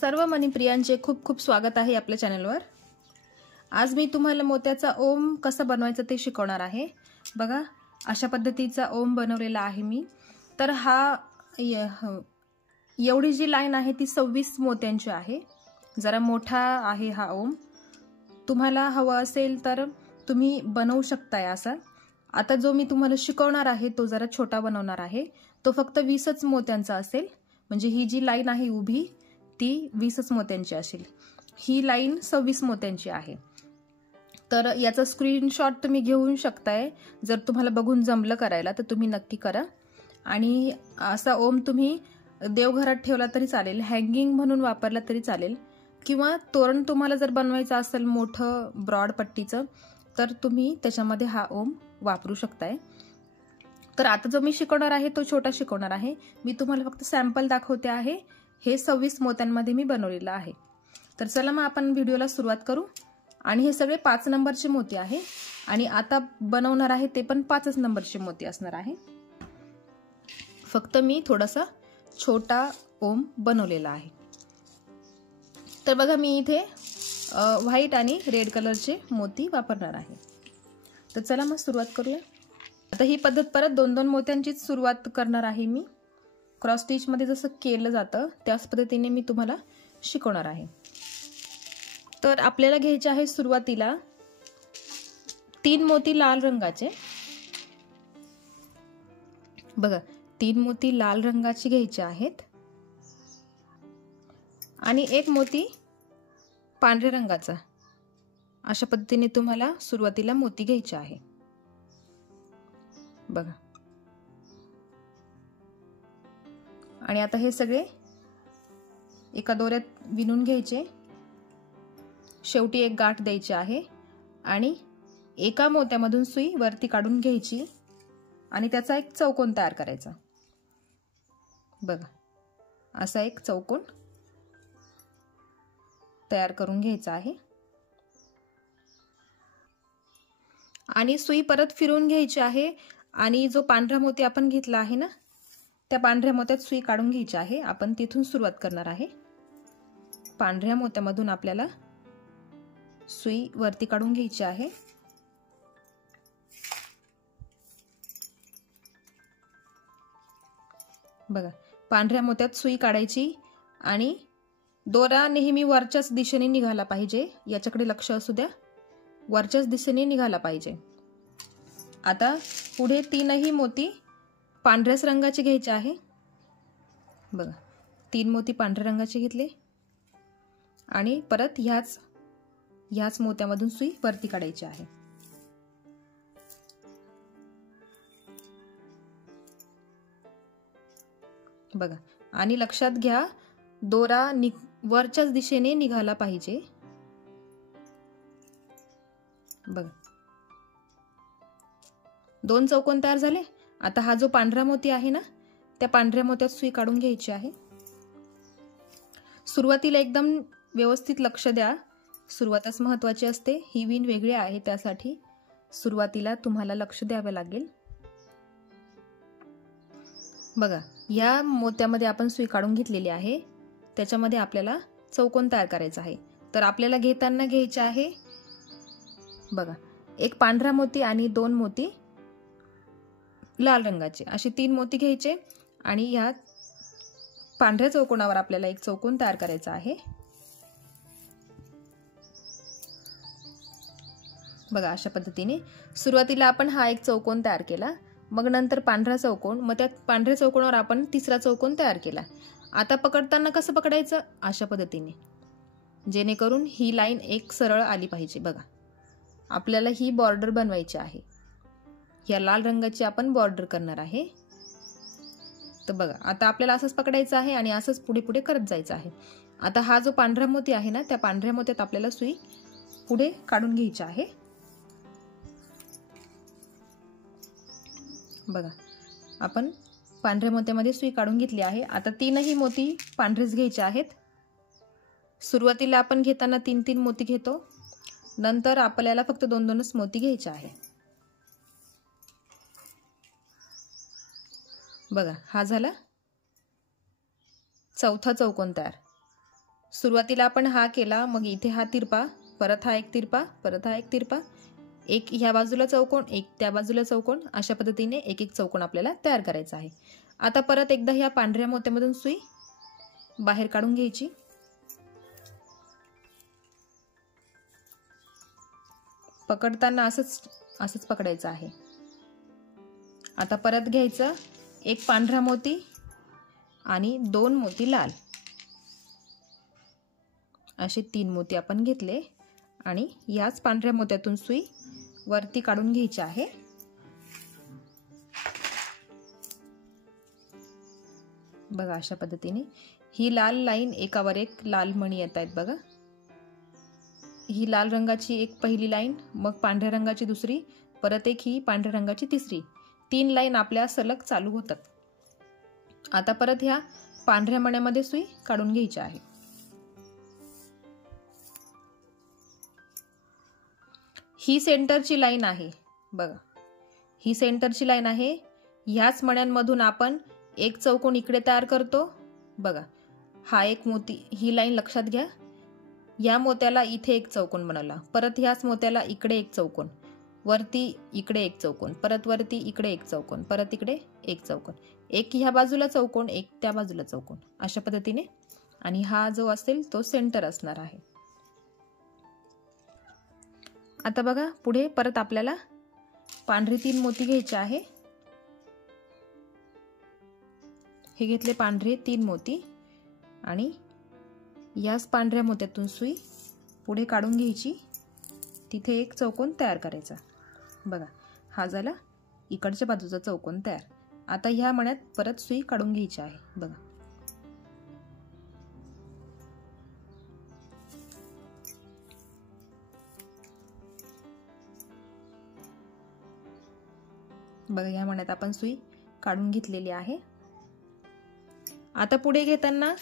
सर्व मनीप्रियांचे खूप खूप स्वागत आहे आपल्या चॅनलवर। आज मी तुम्हाला मोत्याचा ओम कसा बनवायचा ते शिकवणार आहे। बघा, अशा पद्धतीचा ओम बनवलेला आहे मी। तर हा एवढी जी लाईन आहे ती 26 मोत्यांची आहे। जरा मोठा आहे हा ओम। तुम्हाला हवा असेल तर तुम्ही बनवू शकताय असा। आता जो मी तुम्हाला शिकवणार आहे तो जरा छोटा बनवणार आहे। तो फक्त 20च मोत्यांचा असेल। म्हणजे ही जी लाईन आहे उभी ती 20च मोत्यांची असेल। ही लाईन 26 मोत्यांची आहे। तर याचा स्क्रीनशॉट तुम्ही घेऊ शकताय। जर तुम्हाला बघून जमलं करायला तर तुम्ही नक्की करा। आणि असा ओम तुम्ही देवघरात ठेवला तरी चालेल, हँगिंग म्हणून वापरला तरी चालेल, किंवा तोरण तुम्हाला जर बनवायचं असेल मोठं ब्रॉड पट्टीचं तर तुम्ही त्याच्यामध्ये हा ओम वापरू शकताय। तर आता जो मी शिकवणार आहे तो छोटा शिकवणार आहे। मी तुम्हाला फक्त सॅम्पल दाखवते आहे। हे 26 मोत्यांमध्ये मी बनवलेलं आहे। तर चला मग आपण व्हिडिओला सुरुवात करू। आणि हे सगळे 5 नंबरचे मोती आहे आणि आता बनवणार आहे ते पण 5च नंबरचे मोती असणार आहे। फक्त मी थोडासा छोटा ओम बनवलेला आहे। तर बघा, मी इथे व्हाईट आणि रेड कलरचे मोती वापरणार आहे। तर चला मग सुरुवात करूया। आता ही पद्धत परत 2-2 मोत्यांचीच सुरुवात करणार आहे मी। क्रॉस स्टिच मध्ये जसं केलं जातं त्याच पद्धतीने मी तुम्हाला शिकवणार आहे। तर आपल्याला घ्यायचे आहे सुरुवातीला 3 मोती लाल रंगाचे। बघा, 3 मोती लाल रंगाचे घ्यायचे आहेत आणि 1 मोती पांढऱ्या रंगाचा। अशा पद्धतीने तुम्हाला सुरुवातीला मोती घ्यायचे आहे। बघा, आणि आता हे सगळे एका दोऱ्यात विणून घ्यायचे। शेवटी एक गाठ द्यायची आहे आणि एका मोत्यामधून सुई वरती काढून घ्यायची आणि त्याचा एक चौकोन तयार करायचा। बघा, असा एक चौकोन तयार करून घ्यायचा आहे आणि सुई परत फिरवून घ्यायची आहे। आणि जो पांढरा मोती आपण घेतला आहे ना, त्या पांढऱ्या मोत्यात सुई काढून घ्यायची आहे। आपण तिथून सुरुवात करणार आहे। पांढऱ्या मोत्यामधून आपल्याला सुई वरती काढून घ्यायची आहे। बघा, पांढऱ्या मोत्यात सुई काढायची आणि दोरा नेहमी वरच्याच दिशेने निघाला पाहिजे। याच्याकडे लक्ष असू द्या, वरच्याच दिशेने निघाला पाहिजे। आता पुढे 3ही मोती पांढऱ्याच रंगाचे घ्यायचे आहे। बघा, 3 मोती पांढऱ्या रंगाचे घेतले आणि परत ह्याच मोत्यामधून सुई वरती काढायची आहे। बघा, आणि लक्षात घ्या दोरा वरच्याच दिशेने निघाला पाहिजे। बघा, 2 चौकोन तयार झाले। आता हा जो पांढरा मोती आहे ना, त्या पांढऱ्या मोत्यात सुई काढून घ्यायची आहे। सुरुवातीला एकदम व्यवस्थित लक्ष द्या, सुरुवातच महत्त्वाची असते। ही विण वेगळी आहे, त्यासाठी सुरुवातीला तुम्हाला लक्ष द्यावे लागेल। बघा, या मोत्यामध्ये आपण सुई काढून घेतलेली आहे, त्याच्यामध्ये आपल्याला चौकोन तयार करायचा आहे। तर आपल्याला घेताना घ्यायचे आहे, बघा, एक पांढरा मोती आणि 2 मोती लाल रंगाचे, असे 3 मोती घ्यायचे आणि या पांढऱ्या चौकोनावर आपल्याला एक चौकोन तयार करायचा आहे। बघा, अशा पद्धतीने सुरुवातीला आपण हा एक चौकोन तयार केला, मग नंतर पांढरा चौकोन, मग त्या पांढऱ्या चौकोनावर आपण तिसरा चौकोन तयार केला। आता पकडताना कसं पकडायचं, अशा पद्धतीने, जेणेकरून ही लाईन एक सरळ आली पाहिजे। बघा, आपल्याला ही बॉर्डर बनवायची आहे। या लाल रंगाची आपण बॉर्डर करणार आहे। तर बघा, आता आपल्याला असंच पकडायचं आहे आणि असंच पुढे पुढे करत जायचं आहे। आता हा जो पांढरा मोती आहे ना, त्या पांढऱ्या मोत्यात आपल्याला सुई पुढे काढून घ्यायची आहे। बघा, आपण पांढऱ्या मोत्यामध्ये सुई काढून घेतली आहे। आता 3ही मोती पांढरेच घ्यायचे आहेत। सुरुवातीला आपण घेताना 3-3 मोती घेतो, नंतर आपल्याला फक्त 2-2च मोती घ्यायचे आहे। बघा, हा झाला चौथा चौकोन तयार। सुरुवातीला आपण हा केला, मग इथे हा तिरपा, परत हा एक तिरपा, परत हा एक तिरपा, एक ह्या बाजूला चौकोन, एक त्या बाजूला चौकोन, अशा पद्धतीने एक एक चौकोन आपल्याला तयार करायचा आहे. आता परत एकदा ह्या पांढऱ्या मोत्यामधून सुई बाहेर काढून घ्यायची. पकडताना असंच पकडायचं आहे. आता परत घ्यायचं एक पांढरा मोती आणि 2 मोती लाल, असे 3 मोती आपण घेतले आणि याच पांढऱ्या मोत्यातून सुई वरती काढून घ्यायची आहे. बघा अशा पद्धतीने ही लाल लाईन एकावर एक लाल मणी येत आहेत बघा. ही लाल रंगाची एक पहिली लाईन, मग पांढऱ्या रंगाची दुसरी, परत एक ही पांढऱ्या रंगाची तिसरी, 3 लाईन आपल्या सलग चालू होतात. आता परत ह्या पांढऱ्या मण्यामध्ये सुई काढून घ्यायची आहे. ही सेंटरची लाईन आहे बघा, ही सेंटरची लाईन आहे. ह्याच मण्यांमधून आपण एक चौकोन इकडे तयार करतो बघा. हा एक मोती, ही लाईन लक्षात घ्या. या मोत्याला इथे एक चौकोन बनवला, परत ह्याच मोत्याला इकडे एक चौकोन, वरती इकडे एक चौकोन, परत वरती इकडे एक चौकोन, परत इकडे एक चौकोन, एक ह्या बाजूला चौकोन, एक त्या बाजूला चौकोन, अशा पद्धतीने. आणि हा जो असेल तो सेंटर असणार आहे. आता बघा पुढे परत आपल्याला पांढरी 3 मोती घ्यायचे आहे. हे घेतले पांढरे 3 मोती आणि याच पांढऱ्या मोत्यातून सुई पुढे काढून घ्यायची. तिथे एक चौकोन तयार करायचा बघा. हा झाला इकडच्या बाजूचा चौकोन तयार. आता ह्या मण्यात परत सुई काढून घ्यायची आहे बघा. बघा ह्या मण्यात आपण सुई काढून घेतलेली आहे. आता पुढे घेताना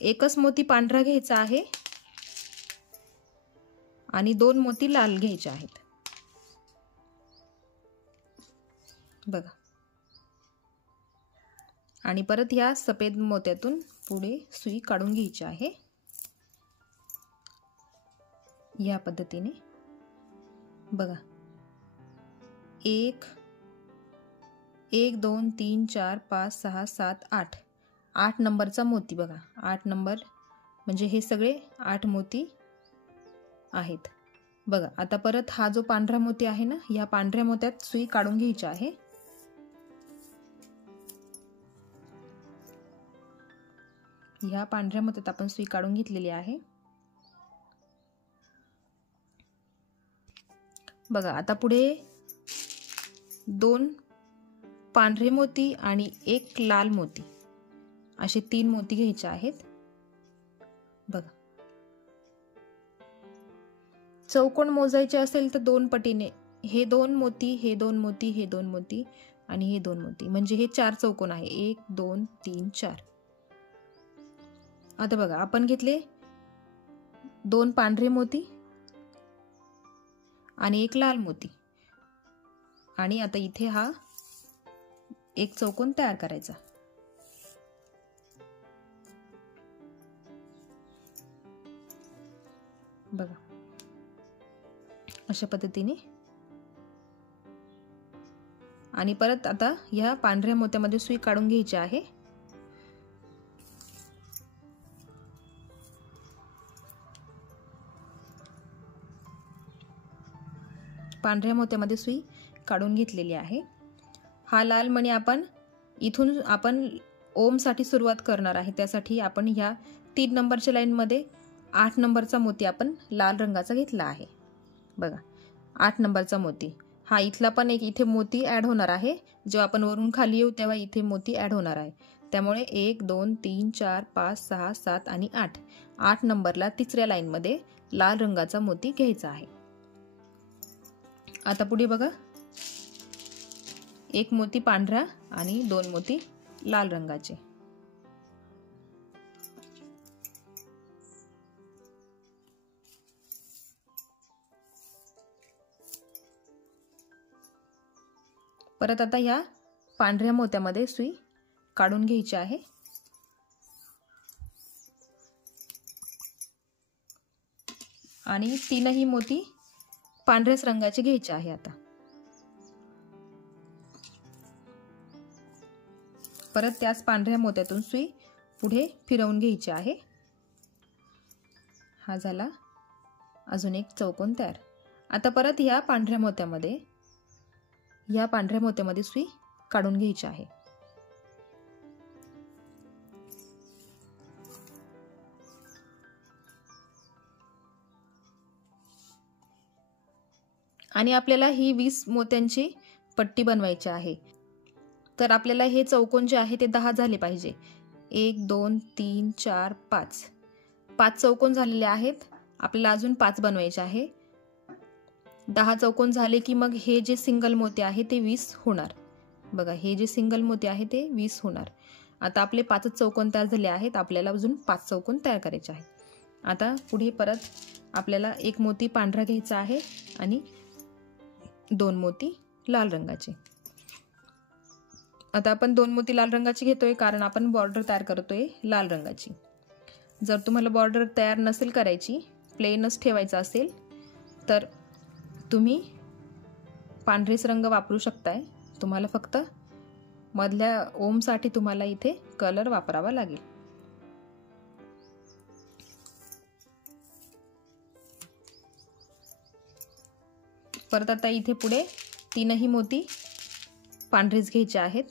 एकच मोती पांढरा घ्यायचा आहे आणि 2 मोती लाल घ्यायचे आहेत बघा. आणि परत या सफेद मोत्यातून पुढे सुई काढून घ्यायची आहे या पद्धतीने बघा. 1 1 2 3 4 5 6 7 8 8 नंबरचा मोती बघा. 8 नंबर म्हणजे हे सगळे 8 मोती आहेत बघा. आता परत हा जो पांढरा मोती आहे ना, या पांढऱ्या मोत्यात सुई काढून घ्यायची आहे. ह्या पांढऱ्या मोत्यात आपण सुई काढून घेतलेली आहे बघा. आता पुढे 2 पांढरे मोती आणि 1 लाल मोती, असे 3 मोती घ्यायचे आहेत बघा. चौकोन मोजायचे असेल तर 2 पटीने, हे 2 मोती, हे 2 मोती, हे 2 मोती आणि हे 2 मोती, म्हणजे हे 4 चौकोन आहे. 1 2 3 4. आता बघा आपण घेतले 2 पांढरे मोती आणि 1 लाल मोती आणि आता इथे हा एक चौकोन तयार करायचा बघा अशा पद्धतीने. आणि परत आता ह्या पांढऱ्या मोत्यामध्ये सुई काढून घ्यायची आहे. पांढऱ्या मोत्यामध्ये सुई काढून घेतलेली आहे. हा लाल मणी आपण इथून आपण ओम साठी सुरुवात करणार आहे. त्यासाठी आपण ह्या 3 नंबरच्या लाईन मध्ये 8 नंबरचा मोती आपण लाल रंगाचा घेतला आहे बघा. 8 नंबरचा मोती हा इथला पण एक इथे मोती ऍड होणार आहे. जेव्हा आपण वरून खाली येऊ तेव्हा इथे मोती ऍड होणार आहे. त्यामुळे 1 2 3 4 5 6 7 आणि 8 8 नंबरला तिसऱ्या लाईन मध्ये लाल रंगाचा मोती घ्यायचा आहे. आता पुढे बघा 1 मोती पांढरा आणि 2 मोती लाल रंगाचे. परत आता ह्या पांढऱ्या मोत्यामध्ये सुई काढून घ्यायची आहे. आणि तीनही मोती पांढऱ्याच रंगाचे घ्यायचे आहे. आता परत त्याच पांढऱ्या मोत्यातून सुई पुढे फिरवून घ्यायची आहे. हा झाला अजून एक चौकोन तयार. आता परत या पांढऱ्या मोत्यामध्ये सुई काढून घ्यायची आहे. आणि आपल्याला ही 20 मोत्यांची पट्टी बनवायची आहे. तर आपल्याला हे चौकोन जे आहे ते 10 झाले पाहिजे. 1 2 3 4 5 5 चौकोन झालेले आहेत. आपल्याला अजून 5 बनवायचे आहे. 10 चौकोन झाले की मग हे जे सिंगल मोती आहे ते 20 होणार. बघा, हे जे सिंगल मोती आहे ते 20 होणार. आता आपले 5 चौकोन तयार झाले आहेत. आपल्याला अजून 5 चौकोन तयार करायचे आहेत. आता पुढे परत आपल्याला एक मोती पांढरा घ्यायचा आहे आणि 2 मोती लाल रंगाचे. आता आपण 2 मोती लाल रंगाची घेतोय कारण आपण बॉर्डर तयार करतोय लाल रंगाची. जर तुम्हाला बॉर्डर तयार नसेल करायची, प्लेनच ठेवायचा असेल तर तुम्ही पांढरेच रंग वापरू शकताय. तुम्हाला फक्त मधल्या ओमसाठी तुम्हाला इथे कलर वापरावा लागेल. परत आता इथे पुढे तीनही मोती पांढरेच घ्यायचे आहेत.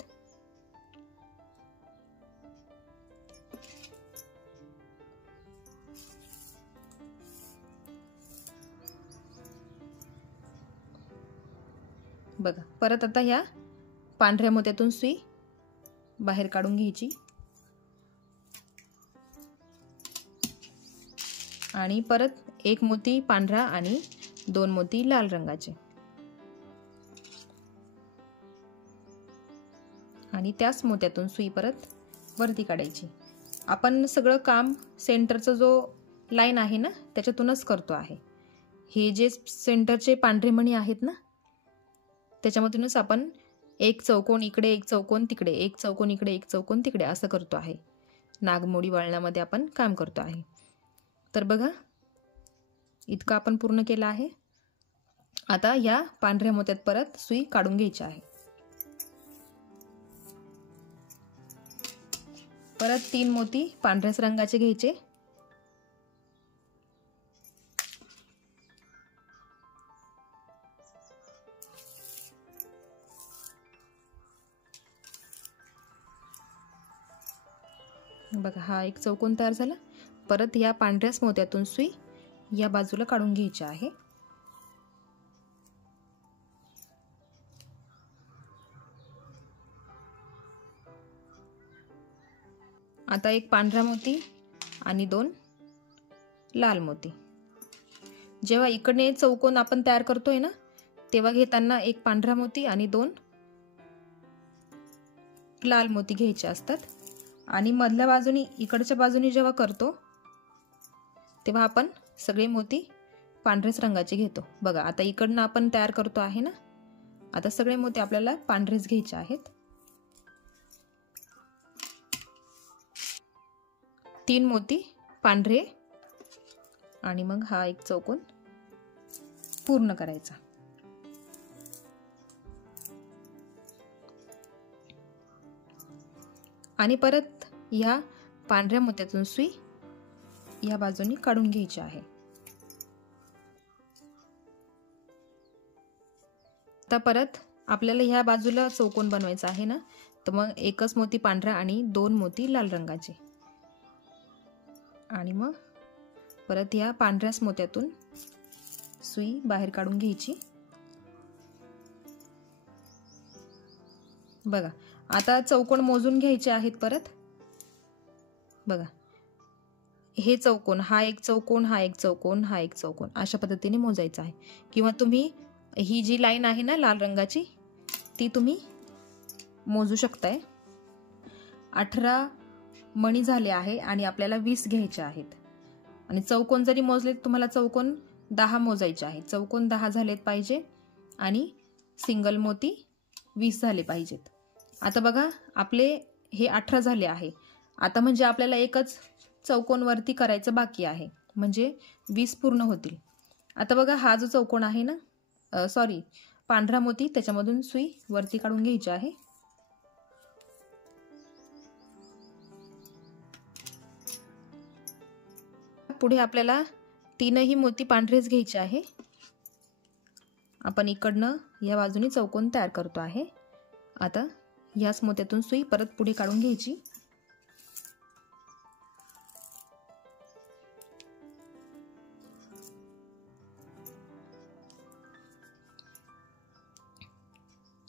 बघा, परत आता ह्या पांढऱ्या मोत्यातून सुई बाहेर काढून घ्यायची आणि परत एक मोती पांढरा आणि 2 मोती लाल रंगाचे आणि त्याच मोत्यातून सुई परत वरती काढायची. आपण सगळं काम सेंटरचा जो लाईन आहे ना त्याच्यातूनच करतो आहे. हे जे सेंटरचे पांढरे मणी आहेत ना त्याच्यामधूनच आपण एक चौकोन इकडे, एक चौकोन तिकडे, एक चौकोन इकडे, एक चौकोन तिकडे असं करतो आहे. नागमोडी वळणामध्ये आपण काम करतो आहे. तर बघा, इतकं आपण पूर्ण केलं आहे. आता या पांढऱ्या मोत्यात परत सुई काढून घ्यायची आहे. परत 3 मोती पांढऱ्याच रंगाचे घ्यायचे. बघा, हा एक चौकोन तयार झाला. परत या पांढऱ्याच मोत्यातून सुई या बाजूला काढून घ्यायची आहे. आता एक पांढरा मोती आणि 2 लाल मोती. जेव्हा इकडे चौकोन आपण तयार करतोय ना तेव्हा घेताना एक पांढरा मोती आणि 2 लाल मोती घ्यायचे असतात. आणि मधल्या बाजूनी, इकडच्या बाजूनी जेव्हा करतो तेव्हा आपण सगळे मोती पांढऱ्याच रंगाचे घेतो. बघा, आता इकडनं आपण तयार करतो आहे ना, आता सगळे मोती आपल्याला पांढरेच घ्यायचे आहेत. 3 मोती पांढरे आणि मग हा एक चौकोन पूर्ण करायचा. आणि परत या पांढऱ्या मोत्यातून सुई या बाजूनी काढून घ्यायची आहे. आता परत आपल्याला ह्या बाजूला चौकोन बनवायचा आहे ना, तर मग एकच मोती पांढरा आणि 2 मोती लाल रंगाचे आणि मग परत या पांढऱ्याच मोत्यातून सुई बाहेर काढून घ्यायची. बघा, आता चौकोन मोजून घ्यायचे आहेत. परत बघा, हे चौकोन, हा एक चौकोन, हा एक चौकोन, हा एक चौकोन अशा पद्धतीने मोजायचा आहे. किंवा तुम्ही ही जी लाईन आहे ना लाल रंगाची ती तुम्ही मोजू शकताय. 18 मणी झाले आहे आणि आपल्याला 20 घ्यायचे आहेत. आणि चौकोन जरी मोजले तुम्हाला चौकोन 10 मोजायचे आहेत. चौकोन 10 झालेत पाहिजे आणि सिंगल मोती 20 झाले पाहिजेत. आता बघा, आपले हे 18 झाले आहे. आता म्हणजे आपल्याला एकच चौकोन वरती करायचं बाकी आहे, म्हणजे 20 पूर्ण होतील. आता बघा हा जो चौकोन आहे ना, सॉरी पांढरा मोती, त्याच्यामधून सुई वरती काढून घ्यायची आहे. पुढे आपल्याला तीनही मोती पांढरेच घ्यायचे आहे. आपण इकडनं या बाजूने चौकोन तयार करतो आहे. आता याच मोत्यातून सुई परत पुढे काढून घ्यायची.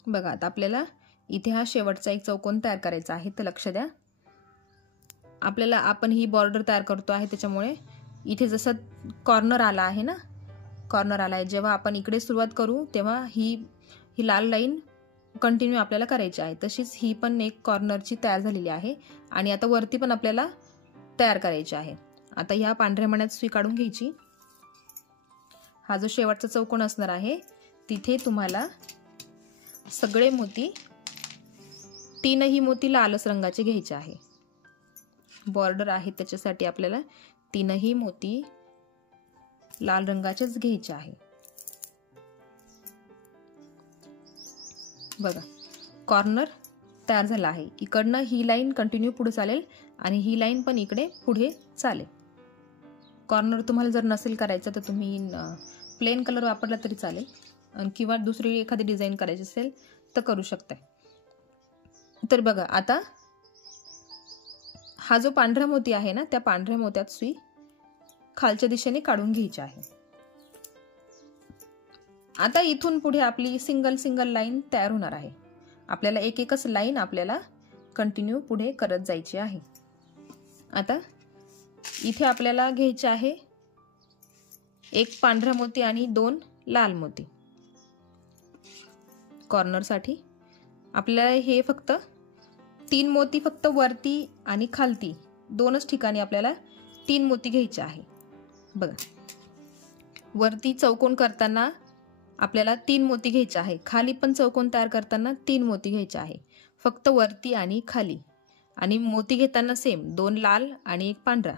बघा आता आपल्याला इथे हा शेवटचा एक चौकोन तयार करायचा आहे. तर लक्ष द्या, आपल्याला आपण ही बॉर्डर तयार करतो आहे, त्याच्यामुळे इथे जसं कॉर्नर आला आहे ना, कॉर्नर आला आहे, जेव्हा आपण इकडे सुरुवात करू तेव्हा ही लाल लाईन कंटिन्यू आपल्याला करायची आहे. तशीच ही पण एक कॉर्नरची तयार झालेली आहे आणि आता वरती पण आपल्याला तयार करायची आहे. आता ह्या पांढऱ्या मण्यात सुई काढून घ्यायची. हा जो शेवटचा चौकोन असणार आहे तिथे तुम्हाला सगळे मोती, तीनही मोती लालच रंगाचे घ्यायचे आहे. बॉर्डर आहे त्याच्यासाठी आपल्याला तीनही मोती लाल रंगाचेच घ्यायचे आहे. बघा कॉर्नर तयार झाला आहे. इकडनं ही लाईन कंटिन्यू पुढे चालेल आणि ही लाईन पण इकडे पुढे चालेल. कॉर्नर तुम्हाला जर नसेल करायचं तर तुम्ही प्लेन कलर वापरला तरी चालेल, किंवा दुसरी एखादी डिझाईन करायची असेल तर करू शकताय. तर बघा आता हा जो पांढरा मोती आहे ना, त्या पांढऱ्या मोत्यात सुई खालच्या दिशेने काढून घ्यायची आहे. आता इथून पुढे आपली सिंगल सिंगल लाईन तयार होणार आहे. आपल्याला एक एकच लाईन आपल्याला कंटिन्यू पुढे करत जायची आहे. आता इथे आपल्याला घ्यायचे आहे एक पांढरा मोती आणि दोन लाल मोती. कॉर्नर साठी आपल्याला हे फक्त तीन मोती फक्त वरती आणि खालती दोनच ठिकाणी आपल्याला तीन मोती घ्यायचे आहे. बघा वरती चौकोन करताना आपल्याला तीन मोती घ्यायचे आहे, खाली पण चौकोन तयार करताना तीन मोती घ्यायचे आहे, फक्त वरती आणि खाली. आणि मोती घेताना सेम दोन लाल आणि एक पांढरा,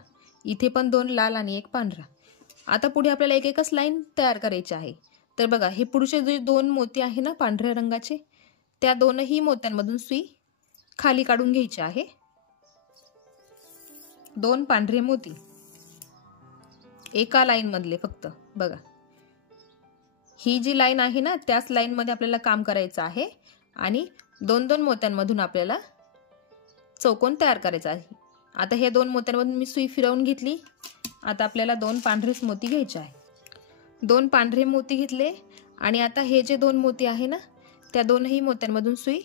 इथे पण दोन लाल आणि एक पांढरा. आता पुढे आपल्याला एक एकच लाईन तयार करायची आहे. तर बघा हे पुढचे जे दोन मोती आहे ना पांढऱ्या रंगाचे, त्या दोनही मोत्यांमधून सुई खाली काढून घ्यायची आहे. दोन पांढरे मोती एका लाईन मधले फक्त. बघा ही जी लाईन आहे ना त्याच लाईन मध्ये आपल्याला काम करायचं आहे आणि दोन दोन मोत्यांमधून आपल्याला चौकोन तयार करायचा आहे. आता हे दोन मोत्यांमधून मी सुई फिरवून घेतली. आता आपल्याला दोन पांढरेच मोती घ्यायचे आहे. दोन पांढरे मोती घेतले आणि आता हे जे दोन मोती आहे ना त्या दोनही मोत्यांमधून सुई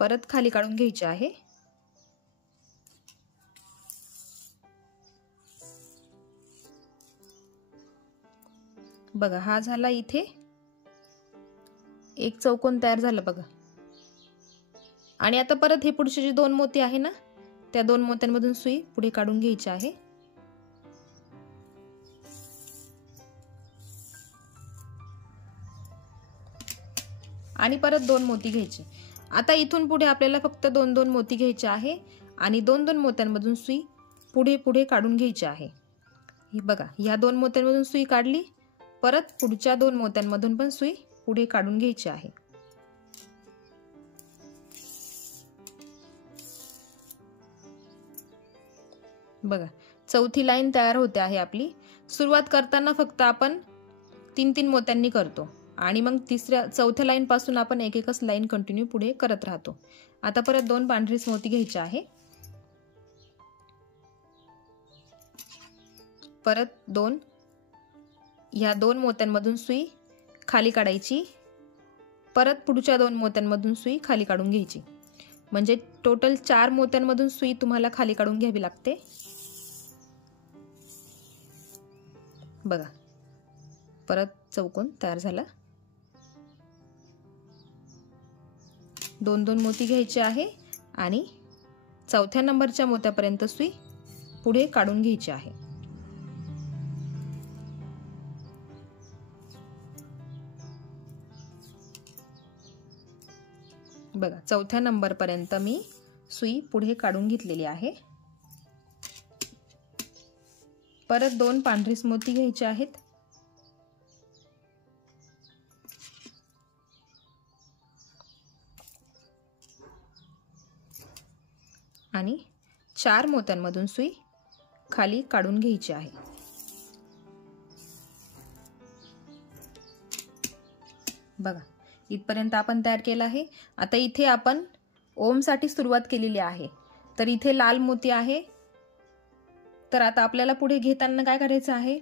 परत खाली काढून घ्यायची आहे. बघा हा झाला इथे एक चौकोन तयार झाला बघा. आणि आता परत हे पुढचे जे दोन मोती आहे ना त्या दोन मोत्यांमधून सुई पुढे काढून घ्यायची आहे. आणि परत दोन मोती घ्यायचे. आता इथून पुढे आपल्याला फक्त दोन दोन मोती घ्यायचे आहे आणि दोन दोन मोत्यांमधून सुई पुढे पुढे काढून घ्यायची आहे. ही बघा या दोन मोत्यांमधून सुई काढली, परत पुढच्या दोन मोत्यांमधून पण सुई पुढे काढून घ्यायची आहे. बघा चौथी लाईन तयार होते आहे आपली. सुरुवात करताना फक्त आपण तीन तीन मोत्यांनी करतो आणि मग चौथ्या लाईन पासून आपण एक एकच लाईन कंटिन्यू पुढे करत राहतो. आता परत दोन पांढरीच मोती घ्यायचे आहे. परत दोन, या दोन मोत्यांमधून सुई खाली काढायची, परत पुढच्या दोन मोत्यांमधून सुई खाली काढून घ्यायची. म्हणजे टोटल 4 मोत्यांमधून सुई तुम्हाला खाली काढून घ्यावी लागते. बघा परत चौकोन तयार झाला. दोन दोन मोती घ्यायचे आहे आणि चौथ्या नंबरच्या मोत्यापर्यंत सुई पुढे काढून घ्यायची आहे. बघा चौथ्या नंबर पर्यंत मी सुई पुढे काढून घेतलेली आहे. परत दोन पांढरीच मोती घ्यायचे आहेत आणि 4 मोत्यांमधून सुई खाली काढून घ्यायची आहे। बघा, इथपर्यंत आपण तयार केलं आहे। आता इथे आपण ओमसाठी सुरुवात केलेली आहे, तर इथे लाल मोती आहे। तर आता आपल्याला पुढे घेताना काय करायचं आहे,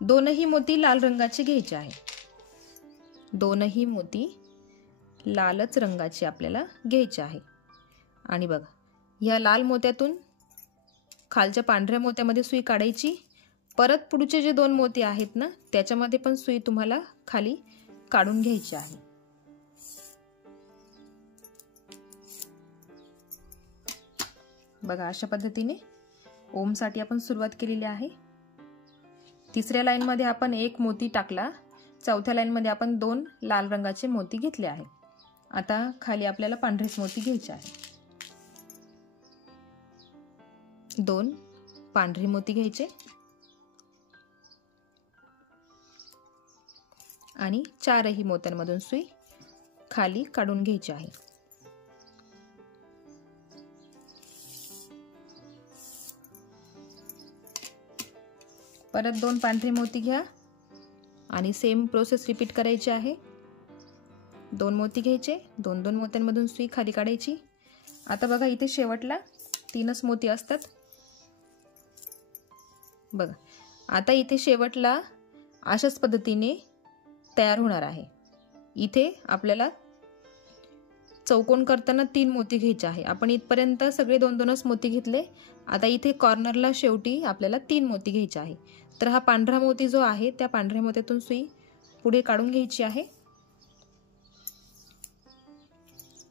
दोनही मोती लाल रंगाचे घ्यायचे आहे। दोनही मोती लालच रंगाचे आपल्याला घ्यायचे आहे। आणि बघा, या लाल मोत्यातून खालच्या पांढऱ्या मोत्यामध्ये सुई काढायची। परत पुढचे जे 2 मोती आहेत ना, त्याच्यामध्ये पण सुई तुम्हाला खाली काढून घ्यायची आहे। बघा, अशा पद्धतीने ओमसाठी आपण सुरुवात केलेली आहे। तिसऱ्या लाईन मध्ये आपण 1 मोती टाकला, चौथ्या लाईन मध्ये आपण 2 लाल रंगाचे मोती घेतले आहे। आता खाली आपल्याला पांढरेच मोती घ्यायचे आहे। 2 पांढरे मोती घ्यायचे आणि 4ही मोत्यांमधून सुई खाली काढून घ्यायची आहे। परत 2 पांढरे मोती घ्या आणि सेम प्रोसेस रिपीट करायची आहे। 2 मोती घ्यायचे, 2 मोत्यांमधून सुई खाली काढायची। आता बघा, इथे शेवटला 3च मोती असतात। बघा, आता इथे शेवटला अशाच पद्धतीने तयार होणार आहे। इथे आपल्याला चौकोन करताना 3 मोती घ्यायचे आहे। आपण इथपर्यंत सगळे 2-2च मोती घेतले। आता इथे कॉर्नरला शेवटी आपल्याला 3 मोती घ्यायचे आहे। तर हा पांढरा मोती जो आहे, त्या पांढऱ्या मोत्यातून सुई पुढे काढून घ्यायची आहे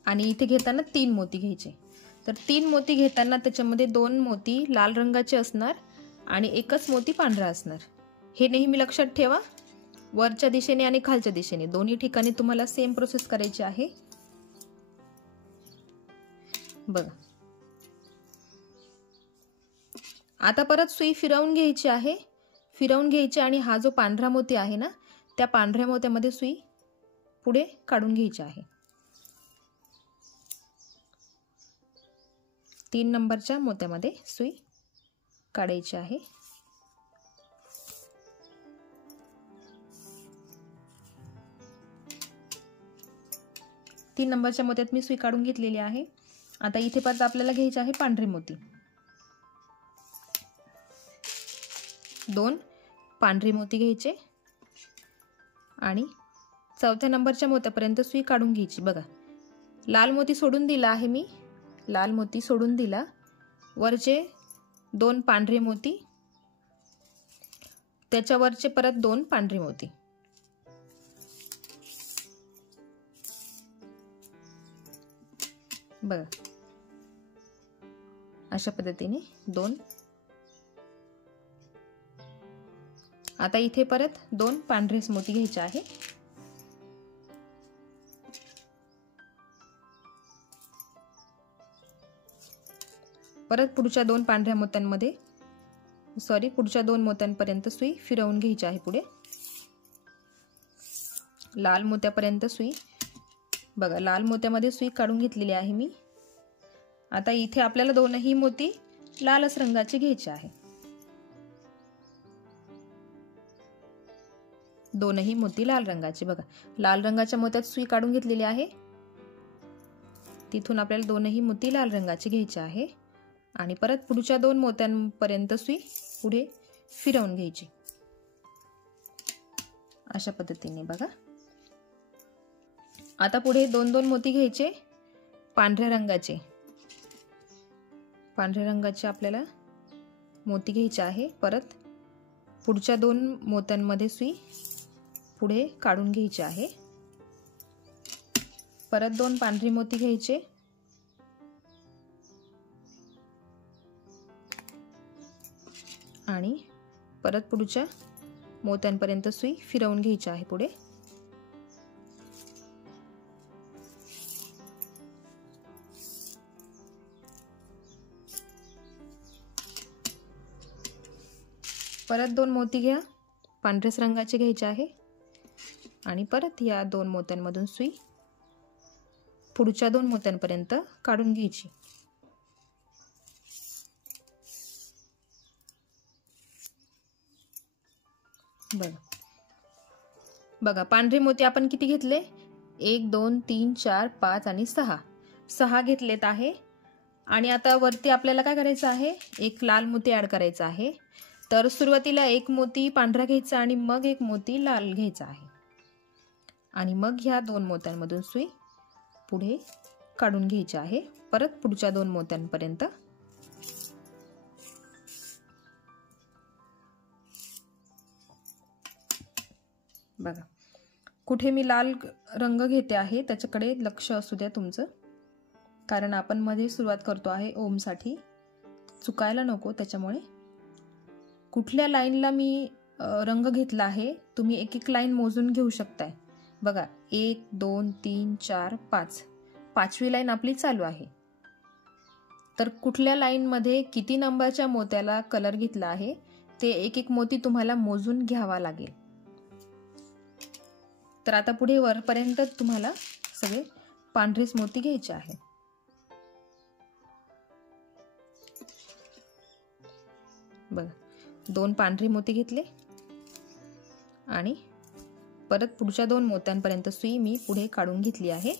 आणि इथे घेताना 3 मोती घ्यायचे। तर 3 मोती घेताना त्याच्यामध्ये 2 मोती लाल रंगाचे असणार आणि 1च मोती पांढरा असणार। हे नेहमी लक्षात ठेवा। वरच्या दिशेने आणि खालच्या दिशेने दोन्ही ठिकाणी तुम्हाला सेम प्रोसेस करायची आहे। बघा, आता परत सुई फिरवून घ्यायची आहे। फिरवून घ्यायची आणि हा जो पांढरा मोती आहे ना, त्या पांढऱ्या मोत्यामध्ये सुई पुढे काढून घ्यायची आहे। 3 नंबरच्या मोत्यामध्ये सुई काढायची आहे। तीन नंबरच्या मोत्यात मी सुई काढून घेतलेली आहे। आता इथे परत आपल्याला घ्यायचे आहे पांढरे मोती। 2 पांढरे मोती घ्यायचे आणि चौथ्या नंबरच्या मोत्यापर्यंत सुई काढून घ्यायची। बघा, लाल मोती सोडून दिला आहे मी, लाल मोती सोडून दिला। वरचे 2 पांढरे मोती, त्याच्यावरचे परत 2 पांढरे मोती। बघा, अशा पद्धतीने 2। आता इथे परत 2 पांढरे मोती घ्यायचे आहे। परत पुढच्या 2 पांढऱ्या मोत्यांमध्ये पुढच्या 2 मोत्यांपर्यंत सुई फिरवून घ्यायची आहे। पुढे लाल मोत्यापर्यंत सुई, बघा, लाल मोत्यामध्ये सुई काढून घेतलेली आहे मी। आता इथे आपल्याला 2ही मोती लालच रंगाचे घ्यायचे आहे। 2ही मोती लाल रंगाचे। बघा, लाल रंगाच्या मोत्यात सुई काढून घेतलेली आहे। तिथून आपल्याला 2ही मोती लाल रंगाचे घ्यायचे आहे आणि परत पुढच्या 2 मोत्यांपर्यंत सुई पुढे फिरवून घ्यायची अशा पद्धतीने। बघा, आता पुढे 2-2 मोती घ्यायचे पांढऱ्या रंगाचे। पांढऱ्या रंगाचे आपल्याला मोती घ्यायचे आहे। परत पुढच्या 2 मोत्यांमध्ये सुई पुढे काढून घ्यायची आहे। परत 2 पांढरी मोती घ्यायचे आणि परत पुढच्या मोत्यांपर्यंत सुई फिरवून घ्यायची आहे पुढे। परत 2 मोती घ्या, पांढऱ्याच रंगाचे घ्यायचे आहे आणि परत या 2 मोत्यांमधून सुई पुढच्या 2 मोत्यांपर्यंत काढून घ्यायची। बघा पांढरे मोती आपण किती घेतले? 1 2 3 4 5 आणि 6 घेतलेत आहे. आणि आता वरती आपल्याला काय करायचं आहे? एक लाल मोती ऍड करायचा आहे. तर सुरुवातीला एक मोती पांढरा घ्यायचा आणि मग एक मोती लाल घ्यायचा आहे. आणि मग ह्या 2 मोत्यांमधून सुई पुढे काढून घ्यायची आहे, परत पुढच्या 2 मोत्यांपर्यंत. बघा कुठे मी लाल रंग घेते आहे त्याच्याकडे लक्ष असू द्या तुमचं, कारण आपण मध्ये सुरुवात करतो आहे ओमसाठी, चुकायला नको. त्याच्यामुळे कुठल्या लाईनला मी रंग घेतला आहे तुम्ही एक एक लाईन मोजून घेऊ शकताय. बघा 1 2 3 4 5, 5वी लाईन आपली चालू आहे. तर कुठल्या लाईन मध्ये किती नंबरच्या मोत्याला कलर घेतला आहे ते एक एक मोती तुम्हाला मोजून घ्यावा लागेल. तर आता पुढे वरपर्यंत तुम्हाला सगळे पांढरेच मोती घ्यायचे आहे. बघा 2 पांढरे मोती घेतले आणि परत पुढच्या 2 मोत्यांपर्यंत सुई मी पुढे काढून घेतली आहे.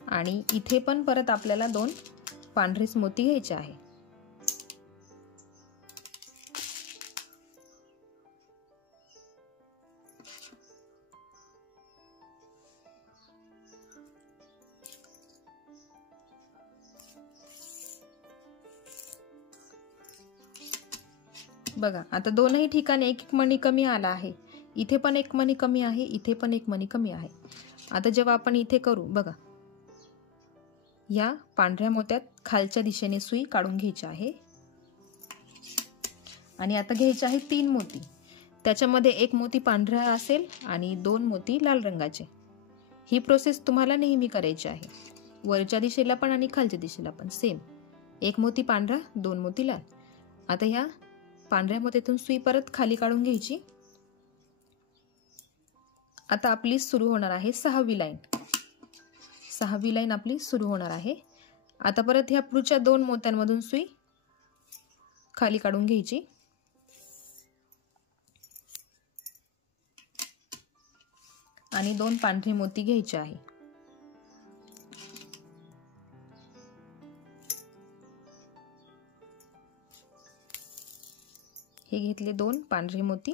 आणि इथे पण परत आपल्याला 2 पांढरेच मोती घ्यायचे आहे. बघा आता दोनही ठिकाणी एक एक मणी कमी आला आहे. इथे पण एक मणी कमी आहे, इथे पण एक मणी कमी आहे. आता जेव्हा आपण इथे करू, बघा या पांढऱ्या मोत्यात खालच्या दिशेने सुई काढून घ्यायची आहे. आणि आता घ्यायचे आहे 3 मोती. त्याच्यामध्ये एक मोती पांढरा असेल आणि 2 मोती लाल रंगाचे. ही प्रोसेस तुम्हाला नेहमी करायची आहे, वरच्या दिशेला पण आणि खालच्या दिशेला पण सेम. एक मोती पांढरा, 2 मोती लाल. आता ह्या पांढऱ्या मोत्यातून सुई परत खाली काढून घ्यायची. आता आपली सुरू होणार आहे 6वी लाईन. 6वी लाईन आपली सुरू होणार आहे. आता परत ह्या पुढच्या 2 मोत्यांमधून सुई खाली काढून घ्यायची. आणि 2 पांढरे मोती घ्यायचे आहे. हे घेतले 2 पांढरे मोती.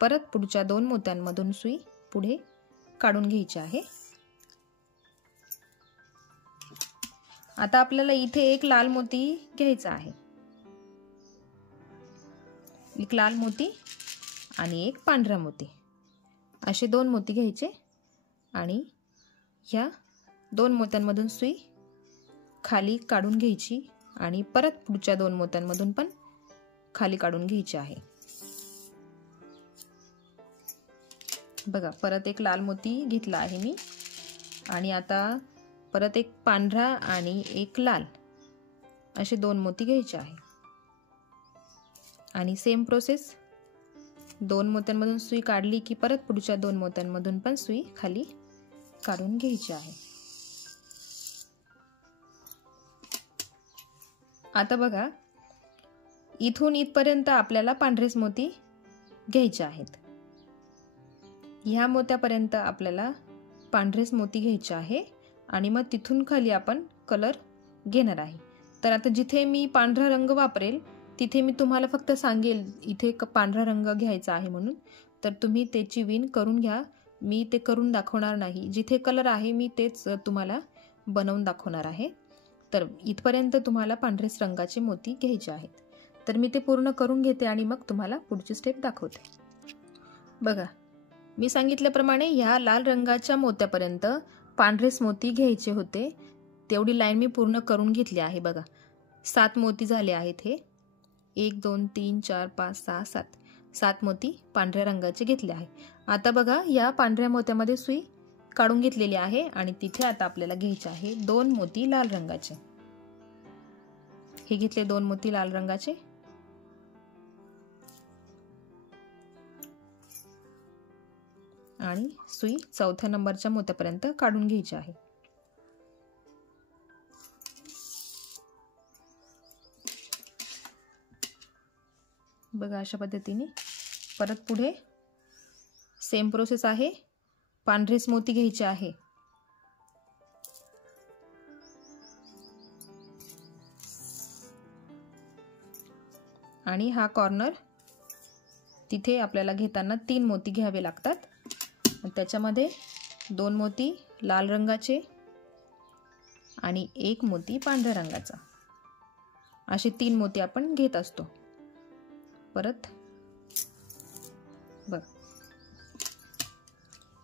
परत पुढच्या 2 मोत्यांमधून सुई पुढे काढून घ्यायची आहे. आता आपल्याला इथे एक लाल मोती घ्यायचा आहे. एक लाल मोती आणि एक पांढरा मोती, असे 2 मोती घ्यायचे. आणि ह्या 2 मोत्यांमधून सुई खाली काढून घ्यायची आणि परत पुढच्या 2 मोत्यांमधून पण खाली काढून घ्यायची आहे. बघा परत एक लाल मोती घेतला आहे मी. आणि आता परत एक पांढरा आणि एक लाल, असे 2 मोती घ्यायचे आहे. आणि सेम प्रोसेस, 2 मोत्यांमधून सुई काढली की परत पुढच्या 2 मोत्यांमधून पण सुई खाली काढून घ्यायची आहे. आता बघा इथून इथपर्यंत आपल्याला पांढरेच मोती घ्यायचे आहेत. ह्या मोत्यापर्यंत आपल्याला पांढरेच मोती घ्यायचे आहे. आणि मग तिथून खाली आपण कलर घेणार आहे. तर आता जिथे मी पांढरा रंग वापरेल तिथे मी तुम्हाला फक्त सांगेल इथे पांढरा रंग घ्यायचा आहे म्हणून, तर तुम्ही त्याची विण करून घ्या. मी ते करून दाखवणार नाही. जिथे कलर आहे मी तेच तुम्हाला बनवून दाखवणार आहे. तर इथपर्यंत तुम्हाला पांढरेच रंगाचे मोती घ्यायचे आहेत. तर मी ते पूर्ण करून घेते आणि मग तुम्हाला पुढची स्टेप दाखवते. बघा मी सांगितल्याप्रमाणे ह्या लाल रंगाच्या मोत्यापर्यंत पांढरेच मोती घ्यायचे होते. तेवढी लाईन मी पूर्ण करून घेतली आहे. बघा 7 मोती झाले आहेत. हे 1 2 3 4 5 6 7, 7 मोती पांढऱ्या रंगाचे घेतले आहे. आता बघा या पांढऱ्या मोत्यामध्ये सुई काढून घेतलेली आहे आणि तिथे आता आपल्याला घ्यायचे आहे 2 मोती लाल रंगाचे. हे घेतले 2 मोती लाल रंगाचे. आणि सुई 4थ्या नंबरच्या मोत्यापर्यंत काढून घ्यायची आहे. बघा अशा पद्धतीने परत पुढे सेम प्रोसेस आहे, पांढरेच मोती घ्यायचे आहे. आणि हा कॉर्नर तिथे आपल्याला घेताना 3 मोती घ्यावे लागतात. त्याच्यामध्ये 2 मोती लाल रंगाचे आणि 1 मोती पांढऱ्या रंगाचा, असे 3 मोती आपण घेत असतो. परत बघ,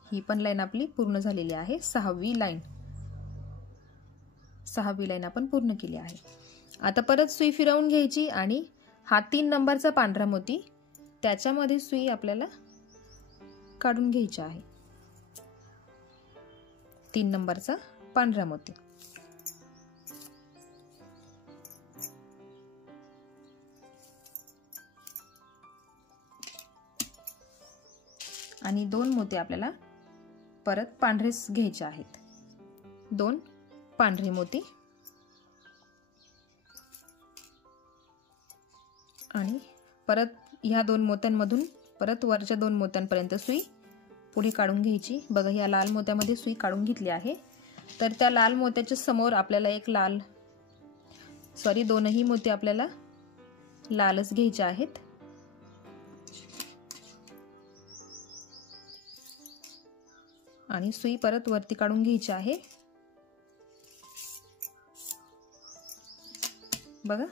ही पण लाईन आपली पूर्ण झालेली आहे. 6वी लाईन आपण पूर्ण केली आहे. आता परत सुई फिरवून घ्यायची आणि हा 3 नंबरचा पांढरा मोती त्याच्यामध्ये सुई आपल्याला काढून घ्यायची आहे. 3 नंबरचा पांढरा मोती. आणि 2 मोती आपल्याला परत पांढरेच घ्यायचे आहेत. 2 पांढरे मोती आणि परत ह्या 2 मोत्यांमधून परत वरच्या 2 मोत्यांपर्यंत सुई पुढे काढून घ्यायची. बघा, या लाल मोत्यामध्ये सुई काढून घेतली आहे. तर त्या लाल मोत्याच्या समोर आपल्याला दोनही मोती आपल्याला लालच घ्यायचे आहेत. आणि सुई परत वरती काढून घ्यायची आहे. बघा,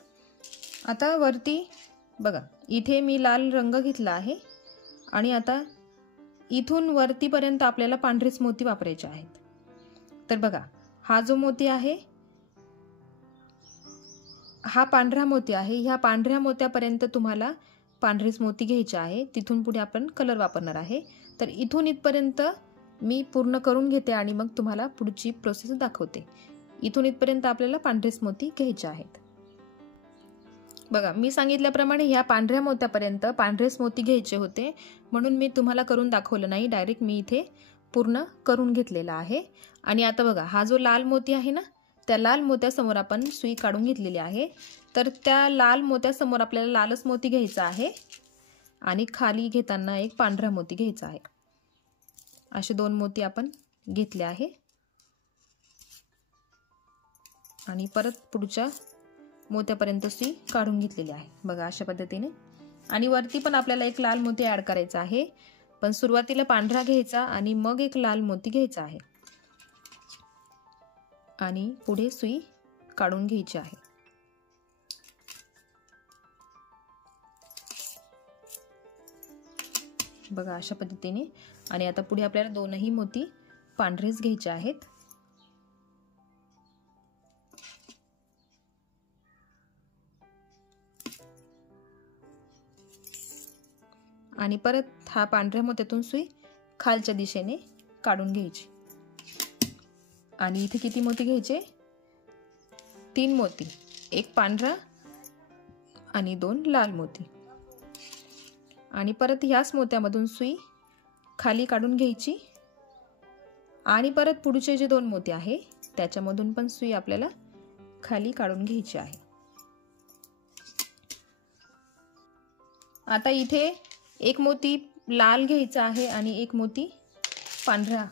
आता वरती बघा, इथे मी लाल रंग घेतला आहे आणि आता इथून वरतीपर्यंत आपल्याला पांढरेच मोती वापरायचे आहेत. तर बघा, हा जो मोती आहे हा पांढरा मोती आहे. ह्या पांढऱ्या मोत्यापर्यंत तुम्हाला पांढरेच मोती घ्यायचे आहे. तिथून पुढे आपण कलर वापरणार आहे. तर इथून इथपर्यंत मी पूर्ण करून घेते आणि मग तुम्हाला पुढची प्रोसेस दाखवते. इथून इथपर्यंत आपल्याला पांढरेच मोती घ्यायचे आहेत. बघा, मी सांगितल्याप्रमाणे ह्या पांढऱ्या मोत्यापर्यंत पांढरेच मोती घ्यायचे होते, म्हणून मी तुम्हाला करून दाखवलं नाही. डायरेक्ट मी इथे पूर्ण करून घेतलेला आहे. आणि आता बघा, हा जो लाल मोती आहे ना, त्या लाल मोत्यासमोर आपण सुई काढून घेतलेली आहे. तर त्या लाल मोत्यासमोर आपल्याला लालच मोती घ्यायचा आहे आणि खाली घेताना एक पांढरा मोती घ्यायचा आहे. असे 2 मोती आपण घेतले आहे. आणि परत पुढच्या मोत्यापर्यंत सुई काढून घेतलेली आहे. बघा, अशा पद्धतीने. आणि वरती पण आपल्याला एक लाल मोती ऍड करायचा आहे, पण सुरुवातीला पांढरा घ्यायचा आणि मग एक लाल मोती घ्यायचा आहे. आणि पुढे सुई काढून घ्यायची आहे. बघा, अशा पद्धतीने. आणि आता पुढे आपल्याला 2ही मोती पांढरेच घ्यायचे आहेत. आणि परत हा पांढऱ्या मोत्यातून सुई खालच्या दिशेने काढून घ्यायची. आणि इथे किती मोती घ्यायचे? 3 मोती, एक पांढरा आणि 2 लाल मोती. आणि परत ह्याच मोत्यामधून सुई खाली काढून घ्यायची. आणि परत पुढचे जे 2 मोती आहे त्याच्यामधून पण सुई आपल्याला खाली काढून घ्यायची आहे. आता इथे एक मोती लाल घ्यायचा आहे आणि एक मोती पांढरा,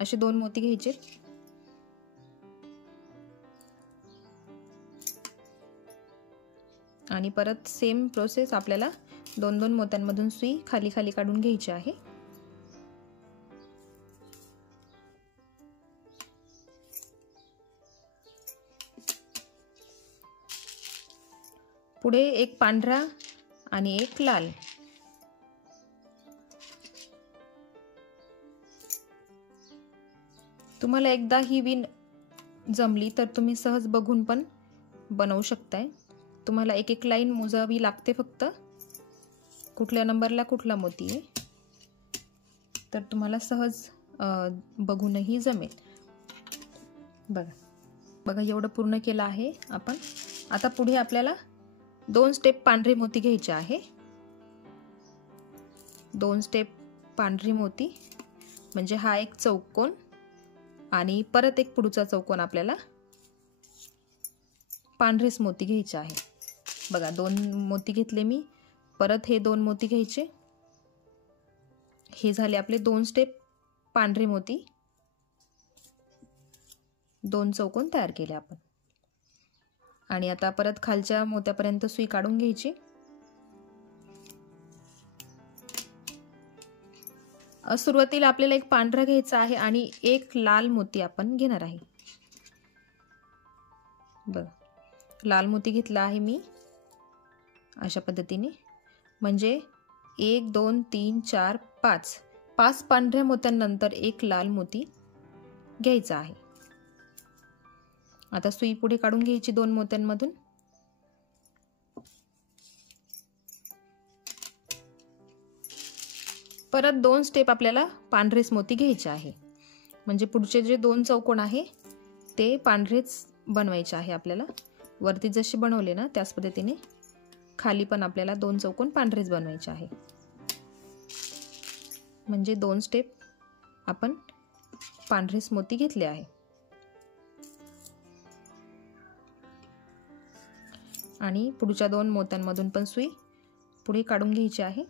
असे 2 मोती घ्यायचे. आणि परत सेम प्रोसेस आपल्याला 2-2 मोत्यांमधून सुई खाली खाली काढून घ्यायची आहे. पुढे एक पांढरा आणि एक लाल. तुम्हाला एकदा ही विण जमली तर तुम्ही सहज बघून पण बनवू शकताय. तुम्हाला एक एक लाईन मोजावी लागते फक्त, कुठल्या नंबरला कुठला मोती आहे, तर तुम्हाला सहज बघूनही जमेल. बघा, एवढं पूर्ण केलं आहे आपण. आता पुढे आपल्याला 2 स्टेप पांढरे मोती घ्यायचे आहे. 2 स्टेप पांढरी मोती म्हणजे हा एक चौकोन आणि परत एक पुढचा चौकोन आपल्याला पांढरेच मोती घ्यायचे आहे. बघा, 2 मोती घेतले मी, परत हे 2 मोती घ्यायचे हे झाले आपले 2 स्टेप पांढरे मोती, 2 चौकोन तयार केले आपण. आणि आता परत खालच्या मोत्यापर्यंत सुई काढून घ्यायची. सुरुवातीला आपल्याला एक पांढरा घ्यायचा आहे आणि एक लाल मोती आपण घेणार आहे. बघा, लाल मोती घेतला आहे मी अशा पद्धतीने. म्हणजे 1 2 3 4 5 5 पांढऱ्या मोत्यांनंतर एक लाल मोती घ्यायचा आहे. आता सुई पुढे काढून घ्यायची 2 मोत्यांमधून. परत 2 स्टेप आपल्याला पांढरेच मोती घ्यायचे आहे. म्हणजे पुढचे जे 2 चौकोन आहे ते पांढरेच बनवायचे आहे आपल्याला. वरती जसे बनवले ना त्याच पद्धतीने खाली पण आपल्याला 2 चौकोन पांढरेच बनवायचे आहे. म्हणजे 2 स्टेप आपण पांढरेच मोती घेतले आहे. आणि पुढच्या 2 मोत्यांमधून पण सुई पुढे काढून घ्यायची आहे.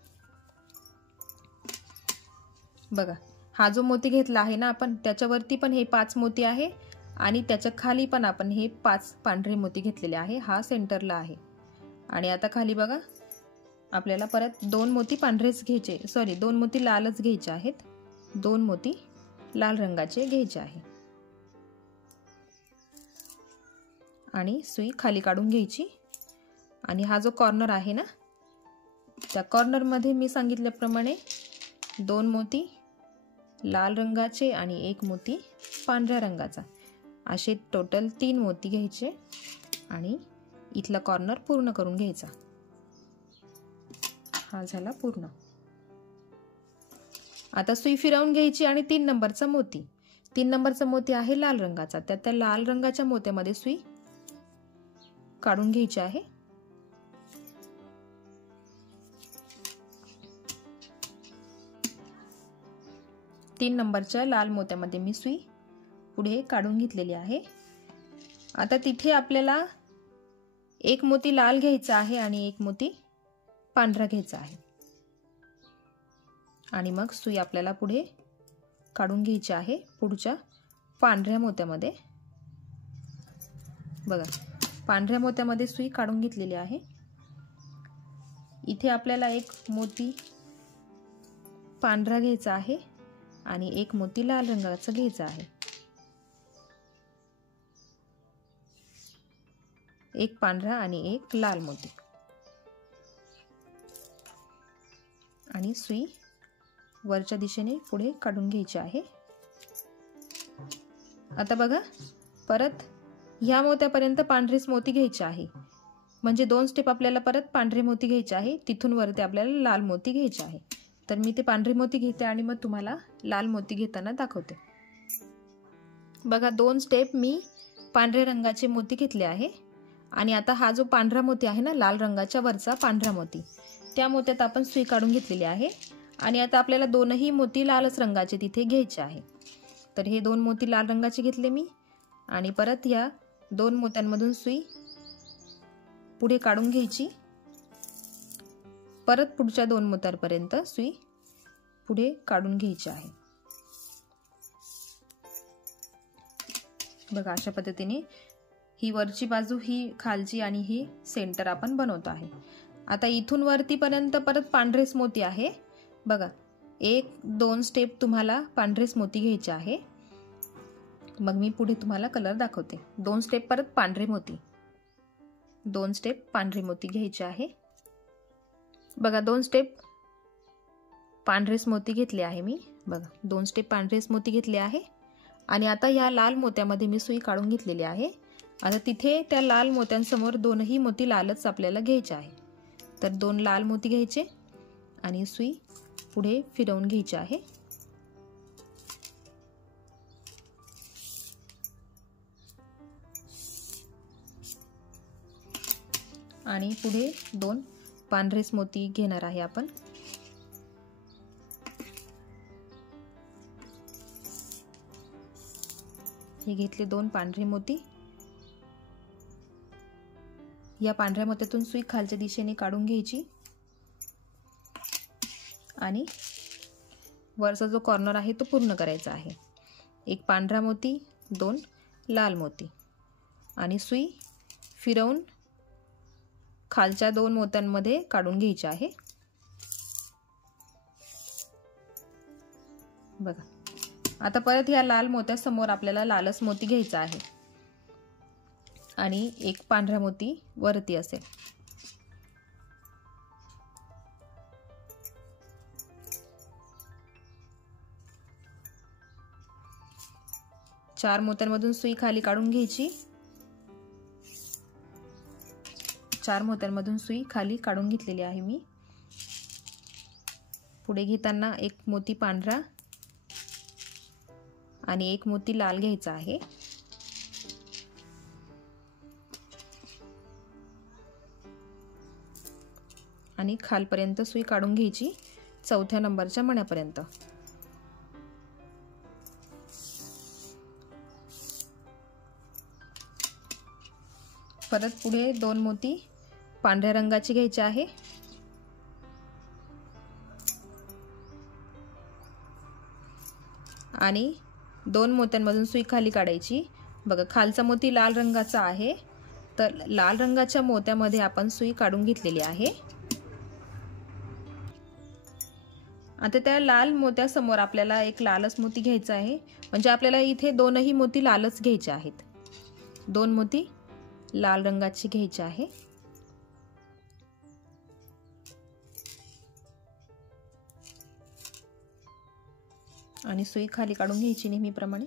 बघा, हा जो मोती घेतला आहे ना आपण त्याच्यावरती पण हे 5 मोती आहे आणि त्याच्या खाली पण आपण हे 5 पांढरे मोती घेतलेले आहे. हा सेंटरला आहे. आणि आता खाली बघा, आपल्याला परत 2 मोती पांढरेच घ्यायचे, 2 मोती लालच घ्यायचे आहेत. 2 मोती लाल रंगाचे घ्यायचे आहे. आणि सुई खाली काढून घ्यायची. आणि हा जो कॉर्नर आहे ना त्या कॉर्नर मध्ये मी सांगितल्याप्रमाणे 2 मोती लाल रंगाचे आणि 1 मोती पांढऱ्या रंगाचा, असे टोटल 3 मोती घ्यायचे आणि इथला कॉर्नर पूर्ण करून घ्यायचा. हा झाला पूर्ण. आता सुई फिरवून घ्यायची आणि 3 नंबरचा मोती, 3 नंबरचा मोती आहे लाल रंगाचा, त्या लाल रंगाच्या मोत्यामध्ये सुई काढून घ्यायची आहे. तीन नंबरच्या लाल मोत्यामध्ये मी सुई पुढे काढून घेतलेली आहे. आता तिथे आपल्याला 1 मोती लाल घ्यायचा आहे आणि 1 मोती पांढरा घ्यायचा आहे. आणि मग सुई आपल्याला पुढे काढून घ्यायची आहे पुढच्या पांढऱ्या मोत्यामध्ये. बघा, पांढऱ्या मोत्यामध्ये सुई काढून घेतलेली आहे. इथे आपल्याला 1 मोती पांढरा घ्यायचा आहे आणि 1 मोती लाल रंगाचा घ्यायचा आहे. 1 पांढरा आणि 1 लाल मोती. आणि सुई वरच्या दिशेने पुढे काढून घ्यायची आहे. आता बघा, परत ह्या मोत्यापर्यंत पांढरेच मोती घ्यायचे आहे. म्हणजे 2 स्टेप आपल्याला परत पांढरे मोती घ्यायचे आहे. तिथून वरती आपल्याला लाल मोती घ्यायचे आहे. तर मी ते पांढरे मोती घेते आणि मग तुम्हाला लाल मोती घेताना दाखवते. बघा, 2 स्टेप मी पांढऱ्या रंगाचे मोती घेतले आहे. आणि आता हा जो पांढरा मोती आहे ना, लाल रंगाच्या वरचा पांढरा मोती, त्या मोत्यात आपण सुई काढून घेतलेली आहे. आणि आता आपल्याला 2ही मोती लालच रंगाचे तिथे घ्यायचे आहे. तर हे 2 मोती लाल रंगाचे घेतले मी. आणि परत या 2 मोत्यांमधून सुई पुढे काढून घ्यायची. परत पुढच्या 2 मोत्यांपर्यंत सुई पुढे काढून घ्यायची आहे. बघा, अशा पद्धतीने ही वरची बाजू, ही खालची आणि ही सेंटर आपण बनवतो आहे. आता इथून वरती पर्यंत परत पांढरेच मोती आहे. बघा, 1-2 स्टेप तुम्हाला पांढरेच मोती घ्यायचे आहे. मग मी पुढे तुम्हाला कलर दाखवते. 2 स्टेप परत पांढरे मोती, 2 स्टेप पांढरे मोती घ्यायचे आहे. बघा, 2 स्टेप पांढरेच मोती घेतले आहे मी. बघा, 2 स्टेप पांढरेच मोती घेतले आहे. आणि आता या लाल मोत्यामध्ये मी सुई काढून घेतलेली आहे. आता तिथे त्या लाल मोत्यांसमोर 2ही मोती लालच आपल्याला घ्यायचे आहे. तर 2 लाल मोती घ्यायचे आणि सुई पुढे फिरवून घ्यायची आहे. आणि पुढे 2 पांढरेच मोती घेणार आहे आपण. हे घेतले 2 पांढरे मोती. या पांढऱ्या मोत्यातून सुई खालच्या दिशेने काढून घ्यायची आणि वरचा जो कॉर्नर आहे तो पूर्ण करायचा आहे। एक पांढरा मोती, 2 लाल मोती आणि सुई फिरवून खालच्या 2 मोत्यांमध्ये काढून घ्यायचे आहे। बघा, आता परत या लाल मोत्यासमोर आपल्याला लालच मोती घ्यायचा आहे आणि एक पांढरा मोती वरती असेल। चार मोत्यांमधून सुई खाली काढून घ्यायची। 4 मोत्यांमधून सुई खाली काढून घेतलेली आहे मी। पुढे घेताना एक मोती पांढरा आणि एक मोती लाल घ्यायचा आहे। आणि खालपर्यंत सुई काढून घ्यायची 4थ्या नंबरच्या मण्यापर्यंत। परत पुढे 2 मोती पांढऱ्या रंगाचे घ्यायचे आहे आणि 2 मोत्यांमधून सुई खाली काढायची। बघा, खालचा मोती लाल रंगाचा आहे, तर लाल रंगाच्या मोत्यामध्ये आपण सुई काढून घेतलेली आहे। आता त्या लाल मोत्यासमोर आपल्याला एक लालच मोती घ्यायचा आहे, म्हणजे आपल्याला इथे 2ही मोती लालच घ्यायचे आहेत। 2 मोती लाल रंगाचे घ्यायचे आहे। आणि सुई खाली काढून घ्यायची नेहमीप्रमाणे।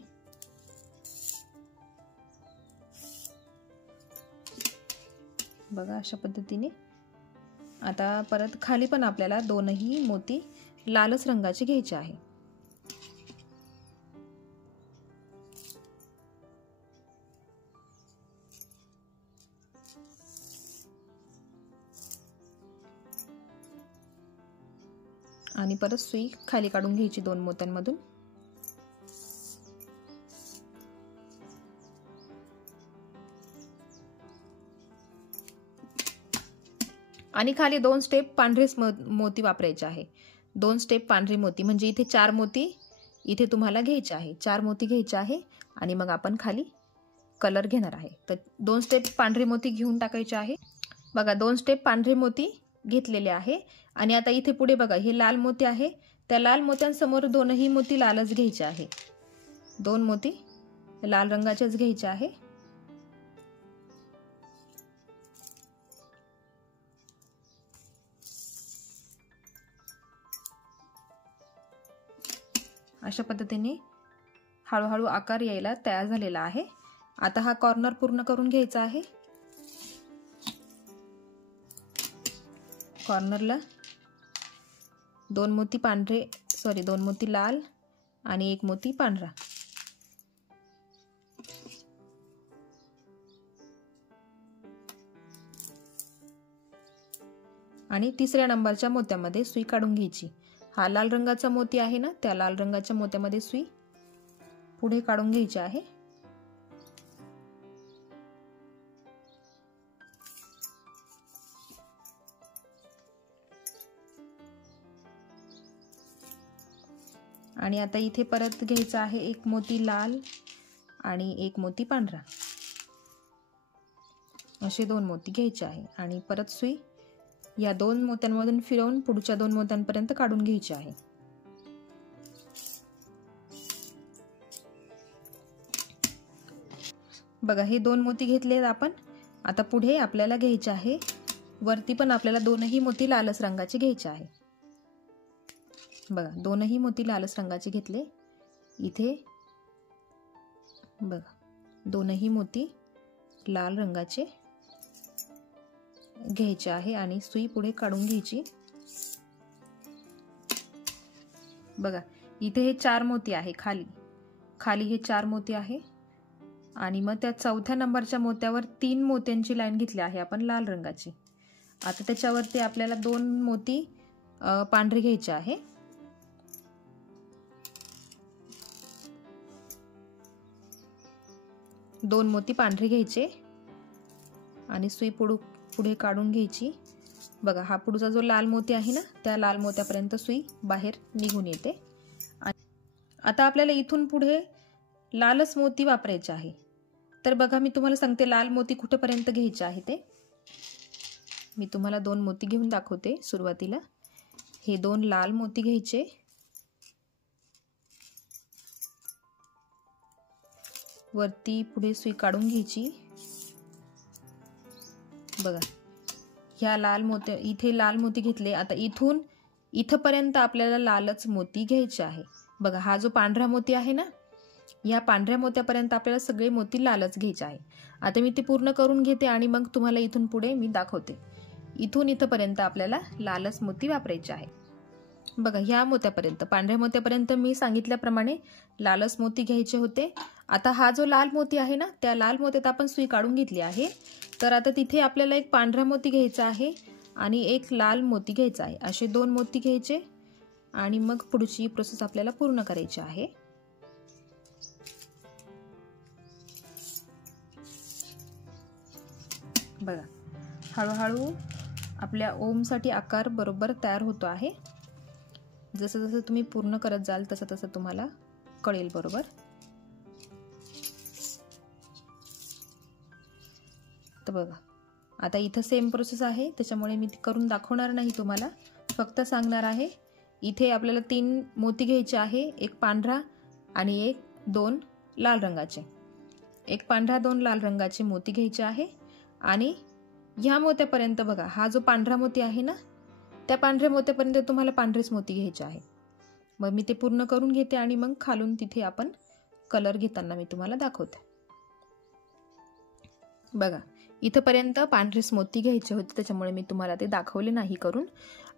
बघा, अशा पद्धतीने। आता परत खाली पण आपल्याला 2ही मोती लालच रंगाचे घ्यायचे आहे। आणि परत सुई खाली काढून घ्यायची 2 मोत्यांमधून। आणि खाली 2 स्टेप पांढरे मोती वापरायचे आहे। 2 स्टेप पांढरी मोती, म्हणजे इथे 4 मोती इथे तुम्हाला घ्यायचे आहे। 4 मोती घ्यायचे आहे आणि मग आपण खाली कलर घेणार आहे। तर 2 स्टेप पांढरे मोती घेऊन टाकायचे आहे। बघा, 2 स्टेप पांढरे मोती घेतलेले आहे आणि आता इथे पुढे बघा, हे लाल मोती आहे, त्या लाल मोत्यांसमोर 2ही मोती लालच घ्यायचे आहे। 2 मोती लाल रंगाचेच घ्यायचे आहे। अशा पद्धतीने हळूहळू आकार यायला तयार झालेला आहे। आता हा कॉर्नर पूर्ण करून घ्यायचा आहे। कॉर्नरला 2 मोती लाल आणि 1 मोती पांढरा। आणि 3ऱ्या नंबरच्या मोत्यामध्ये सुई काढून घ्यायची। हा लाल रंगाचा मोती आहे ना, त्या लाल रंगाच्या मोत्यामध्ये सुई पुढे काढून घ्यायची आहे। आणि आता इथे परत घ्यायचा आहे 1 मोती लाल आणि 1 मोती पांढरा। असे 2 मोती घ्यायचे आहे आणि परत सुई या 2 मोत्यांमधून फिरवून पुढच्या 2 मोत्यांपर्यंत काढून घ्यायची आहे। बघा, हे 2 मोती घेतलेत आपण। आता पुढे आपल्याला घ्यायचे आहे, वरती पण आपल्याला 2ही मोती लालच रंगाचे घ्यायचे आहे। बघा, 2ही मोती लालच रंगाचे घेतले। इथे बघा, 2ही मोती लाल रंगाचे घ्यायचे आहे आणि सुई पुढे काढून घ्यायची। बघा, इथे हे 4 मोती आहे, खाली हे 4 मोती आहे आणि मग त्या 4थ्या नंबरच्या मोत्यावर 3 मोत्यांची लाईन घेतली आहे आपण लाल रंगाची। आता त्याच्यावरती आपल्याला 2 मोती पांढरे घ्यायचे आहे। दोन मोती पांढरे घ्यायचे आणि सुई पुढे काढून घ्यायची। बघा, हा पुढचा जो लाल मोती आहे ना, त्या लाल मोत्यापर्यंत सुई बाहेर निघून येते आता आपल्याला इथून पुढे लालच मोती वापरायचे आहे. तर बघा मी तुम्हाला सांगते लाल मोती कुठेपर्यंत घ्यायचे आहे ते. मी तुम्हाला 2 मोती घेऊन दाखवते. सुरुवातीला हे 2 लाल मोती घ्यायचे, वरती पुढे सुई काढून घ्यायची. बघा ह्या लाल मोती, इथे लाल मोती घेतले. आता इथून इथपर्यंत आपल्याला लालच मोती घ्यायचे आहे. बघा हा जो पांढरा मोती आहे ना, या पांढऱ्या मोत्यापर्यंत आपल्याला सगळे मोती लालच घ्यायचे आहे. आता मी ते पूर्ण करून घेते आणि मग तुम्हाला इथून पुढे मी दाखवते. इथून इथपर्यंत आपल्याला लालच मोती वापरायचे आहे. बघा ह्या मोत्यापर्यंत, पांढऱ्या मोत्यापर्यंत मी सांगितल्याप्रमाणे लालच मोती घ्यायचे होते. आता हा जो लाल मोती आहे ना, त्या लाल मोत्यात आपण सुई काढून घेतली आहे. तर आता तिथे आपल्याला एक पांढरा मोती घ्यायचा आहे आणि एक लाल मोती घ्यायचा आहे. असे 2 मोती घ्यायचे आणि मग पुढची प्रोसेस आपल्याला पूर्ण करायची आहे. बघा हळूहळू आपल्या ओमसाठी आकार बरोबर तयार होतो आहे. जसं जसं तुम्ही पूर्ण करत जाल तसं तसं तुम्हाला कळेल बरोबर. तर बघा आता इथं सेम प्रोसेस आहे, त्याच्यामुळे मी ती करून दाखवणार नाही तुम्हाला, फक्त सांगणार आहे. इथे आपल्याला 3 मोती घ्यायचे आहे, एक पांढरा आणि एक 2 लाल रंगाचे. एक पांढरा 2 लाल रंगाचे मोती घ्यायचे आहे आणि ह्या मोत्यापर्यंत बघा हा जो पांढरा मोती आहे ना, त्या पांढऱ्या मोत्यापर्यंत तुम्हाला पांढरेच मोती घ्यायचे आहे. मग मी ते पूर्ण करून घेते आणि मग खालून तिथे आपण कलर घेताना मी तुम्हाला दाखवते. बघा इथपर्यंत पांढरेच मोती घ्यायचे होते, त्याच्यामुळे मी तुम्हाला ते दाखवले नाही करून.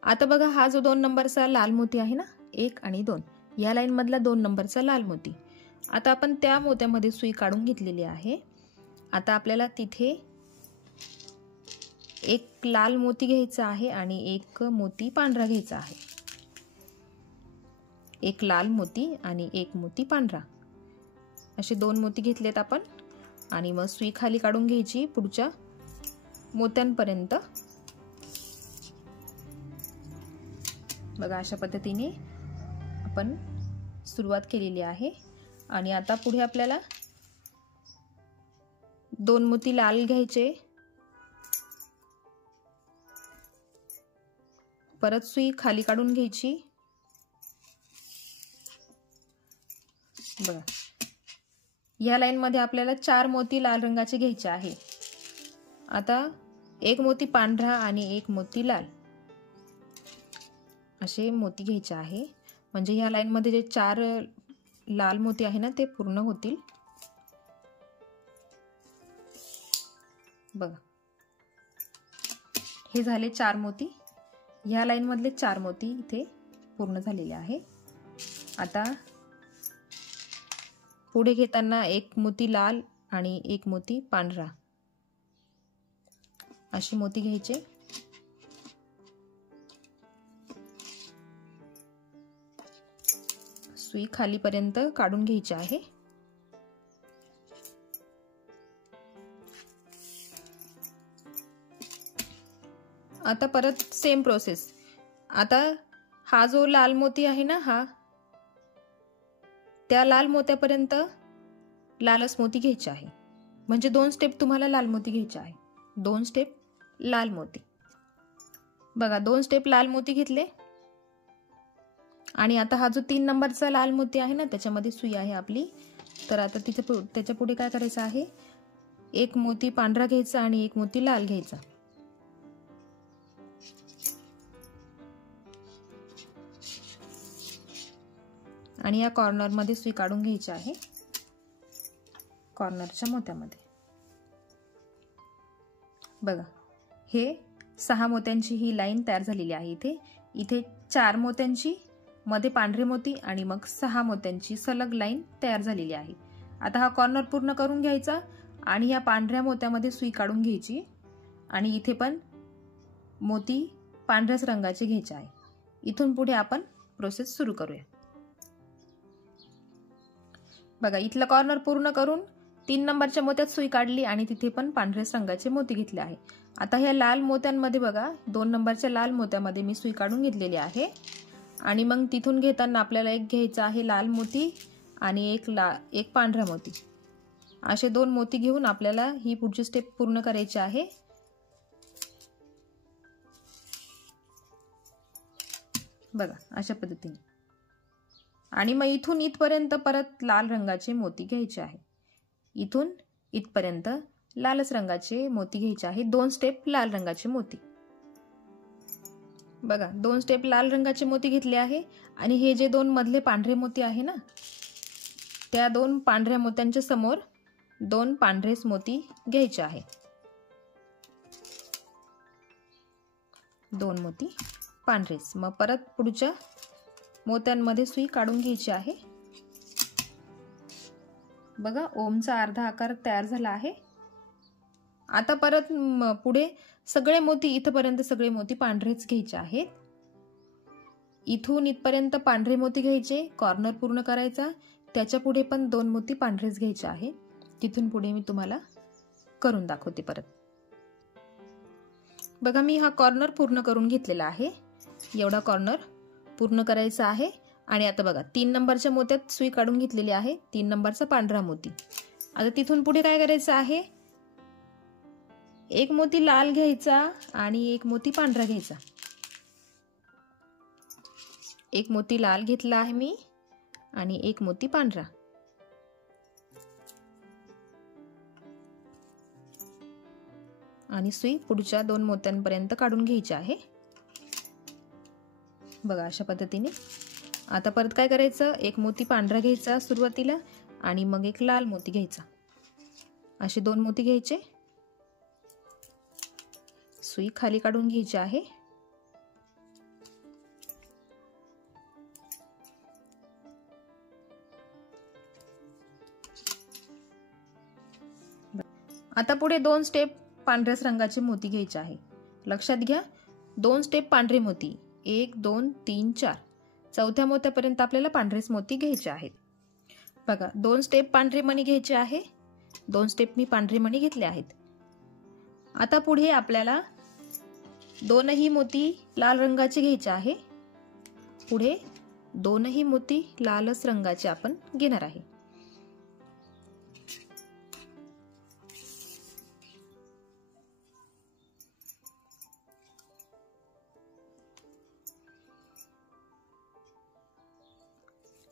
आता बघा हा जो 2 नंबरचा लाल मोती आहे ना, 1 आणि 2, या लाईन मधला 2 नंबरचा लाल मोती. आता आपण त्या मोत्यामध्ये सुई काढून घेतलेली आहे. आता आपल्याला तिथे एक लाल मोती घ्यायचा आहे आणि एक मोती पांढरा घ्यायचा आहे. एक लाल मोती आणि एक मोती पांढरा, असे 2 मोती घेतलेत आपण. आणि मग सुई खाली काढून घ्यायची पुढच्या मोत्यांपर्यंत. बघा अशा पद्धतीने आपण सुरुवात केलेली आहे. आणि आता पुढे आपल्याला 2 मोती लाल घ्यायचे, परत सुई खाली काढून घ्यायची. बघा या लाईन मध्ये आपल्याला 4 मोती लाल रंगाचे घ्यायचे आहे. आता एक मोती पांढरा आणि एक मोती लाल, असे मोती घ्यायचे आहे. म्हणजे या लाईन मध्ये जे 4 लाल मोती आहे ना, ते पूर्ण होतील. बघा हे झाले 4 मोती. ह्या लाईन मधले 4 मोती इथे पूर्ण झालेले आहे. आता पुढे घेताना एक मोती लाल आणि एक मोती पांढरा, असे मोती घ्यायचे. सुई खालीपर्यंत काढून घ्यायची आहे. आता परत सेम प्रोसेस. आता हा जो लाल मोती आहे ना, हा त्या लाल मोत्यापर्यंत लालच मोती घ्यायचे आहे. म्हणजे 2 स्टेप तुम्हाला लाल मोती घ्यायचे आहे. 2 स्टेप लाल मोती. बघा 2 स्टेप लाल मोती घेतले. आणि आता हा जो 3 नंबरचा लाल मोती आहे ना, त्याच्यामध्ये सुई आहे आपली. तर आता त्याच्या पुढे काय करायचं आहे, एक मोती पांढरा घ्यायचा आणि एक मोती लाल घ्यायचा. आणि या कॉर्नर मध्ये सुई काढून घ्यायची आहे, कॉर्नरच्या मोत्यामध्ये. बघा हे 6 मोत्यांची ही लाईन तयार झालेली आहे. इथे 4 मोत्यांची, मध्ये पांढरे मोती आणि मग 6 मोत्यांची सलग लाईन तयार झालेली आहे. आता हा कॉर्नर पूर्ण करून घ्यायचा आणि या पांढऱ्या मोत्यामध्ये सुई काढून घ्यायची आणि इथे पण मोती पांढऱ्याच रंगाचे घ्यायचे आहे. इथून पुढे आपण प्रोसेस सुरू करूया. बघा इथला कॉर्नर पूर्ण करून 3 नंबरच्या मोत्यात सुई काढली आणि तिथे पण पांढऱ्याच रंगाचे मोती घेतले आहे. आता ह्या लाल मोत्यांमध्ये बघा 2 नंबरच्या लाल मोत्यामध्ये मी सुई काढून घेतलेली आहे आणि मग तिथून घेताना आपल्याला एक घ्यायचा आहे लाल मोती आणि एक पांढरा मोती. असे 2 मोती घेऊन आपल्याला ही पुढची स्टेप पूर्ण करायची आहे. बघा अशा पद्धतीने. आणि मग इथून इथपर्यंत परत लाल रंगाचे मोती घ्यायचे आहे. इथून इथपर्यंत लालच रंगाचे मोती घ्यायचे आहे. 2 स्टेप लाल रंगाचे मोती. बघा 2 स्टेप लाल रंगाचे मोती घेतले आहे. आणि हे जे 2 मधले पांढरे मोती आहे ना, त्या 2 पांढऱ्या मोत्यांच्या समोर 2 पांढरेच मोती घ्यायचे आहे. 2 मोती पांढरेच. मग परत पुढच्या मोत्यांमध्ये सुई काढून घ्यायची आहे. बघा ओमचा अर्धा आकार तयार झाला आहे. आता परत पुढे सगळे मोती इथपर्यंत सगळे मोती पांढरेच घ्यायचे आहेत. इथून इथपर्यंत पांढरे मोती घ्यायचे, कॉर्नर पूर्ण करायचा. त्याच्या पुढे पण 2 मोती पांढरेच घ्यायचे आहे. तिथून पुढे मी तुम्हाला करून दाखवते परत. बघा मी हा कॉर्नर पूर्ण करून घेतलेला आहे. एवढा कॉर्नर पूर्ण करायचा आहे. आणि आता बघा 3 नंबरच्या मोत्यात सुई काढून घेतलेली आहे. 3 नंबरचा पांढरा मोती. आता तिथून पुढे काय करायचं आहे, एक मोती लाल घ्यायचा आणि एक मोती पांढरा घ्यायचा. एक मोती लाल घेतला आहे मी आणि एक मोती पांढरा. आणि सुई पुढच्या 2 मोत्यांपर्यंत काढून घ्यायची आहे. बघा अशा पद्धतीने. आता परत काय करायचं, एक मोती पांढरा घ्यायचा सुरुवातीला आणि मग एक लाल मोती घ्यायचा. असे 2 मोती घ्यायचे. सुई खाली काढून घ्यायची आहे. आता पुढे 2 स्टेप पांढऱ्याच रंगाचे मोती घ्यायचे आहे. लक्षात घ्या 2 स्टेप पांढरे मोती. 1 2 3 4. चौथ्या मोत्यापर्यंत आपल्याला पांढरेच मोती घ्यायचे आहेत. बघा 2 स्टेप पांढरे मणी घ्यायचे आहे. 2 स्टेप मी पांढरे मणी घेतले आहेत. आता पुढे आपल्याला 2ही मोती लाल रंगाचे घ्यायचे आहे. पुढे 2ही मोती लालच रंगाचे आपण घेणार आहे.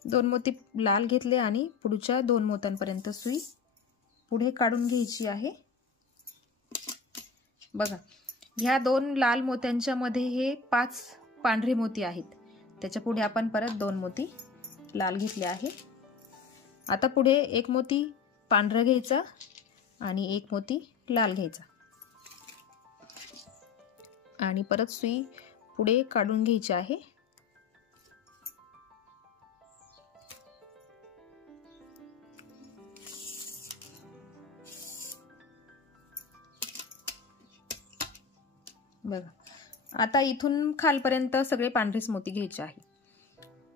दोन मोती लाल घेतले आणि पुढच्या 2 मोत्यांपर्यंत सुई पुढे काढून घ्यायची आहे. बघा ह्या 2 लाल मोत्यांच्या मध्ये हे 5 पांढरे मोती आहेत. त्याच्या पुढे आपण परत 2 मोती लाल घेतले आहे. आता पुढे एक मोती पांढरा घ्यायचा आणि एक मोती लाल घ्यायचा आणि परत सुई पुढे काढून घ्यायची आहे. बघा आता इथून खालपर्यंत सगळे पांढरेच मोती घ्यायचे आहे.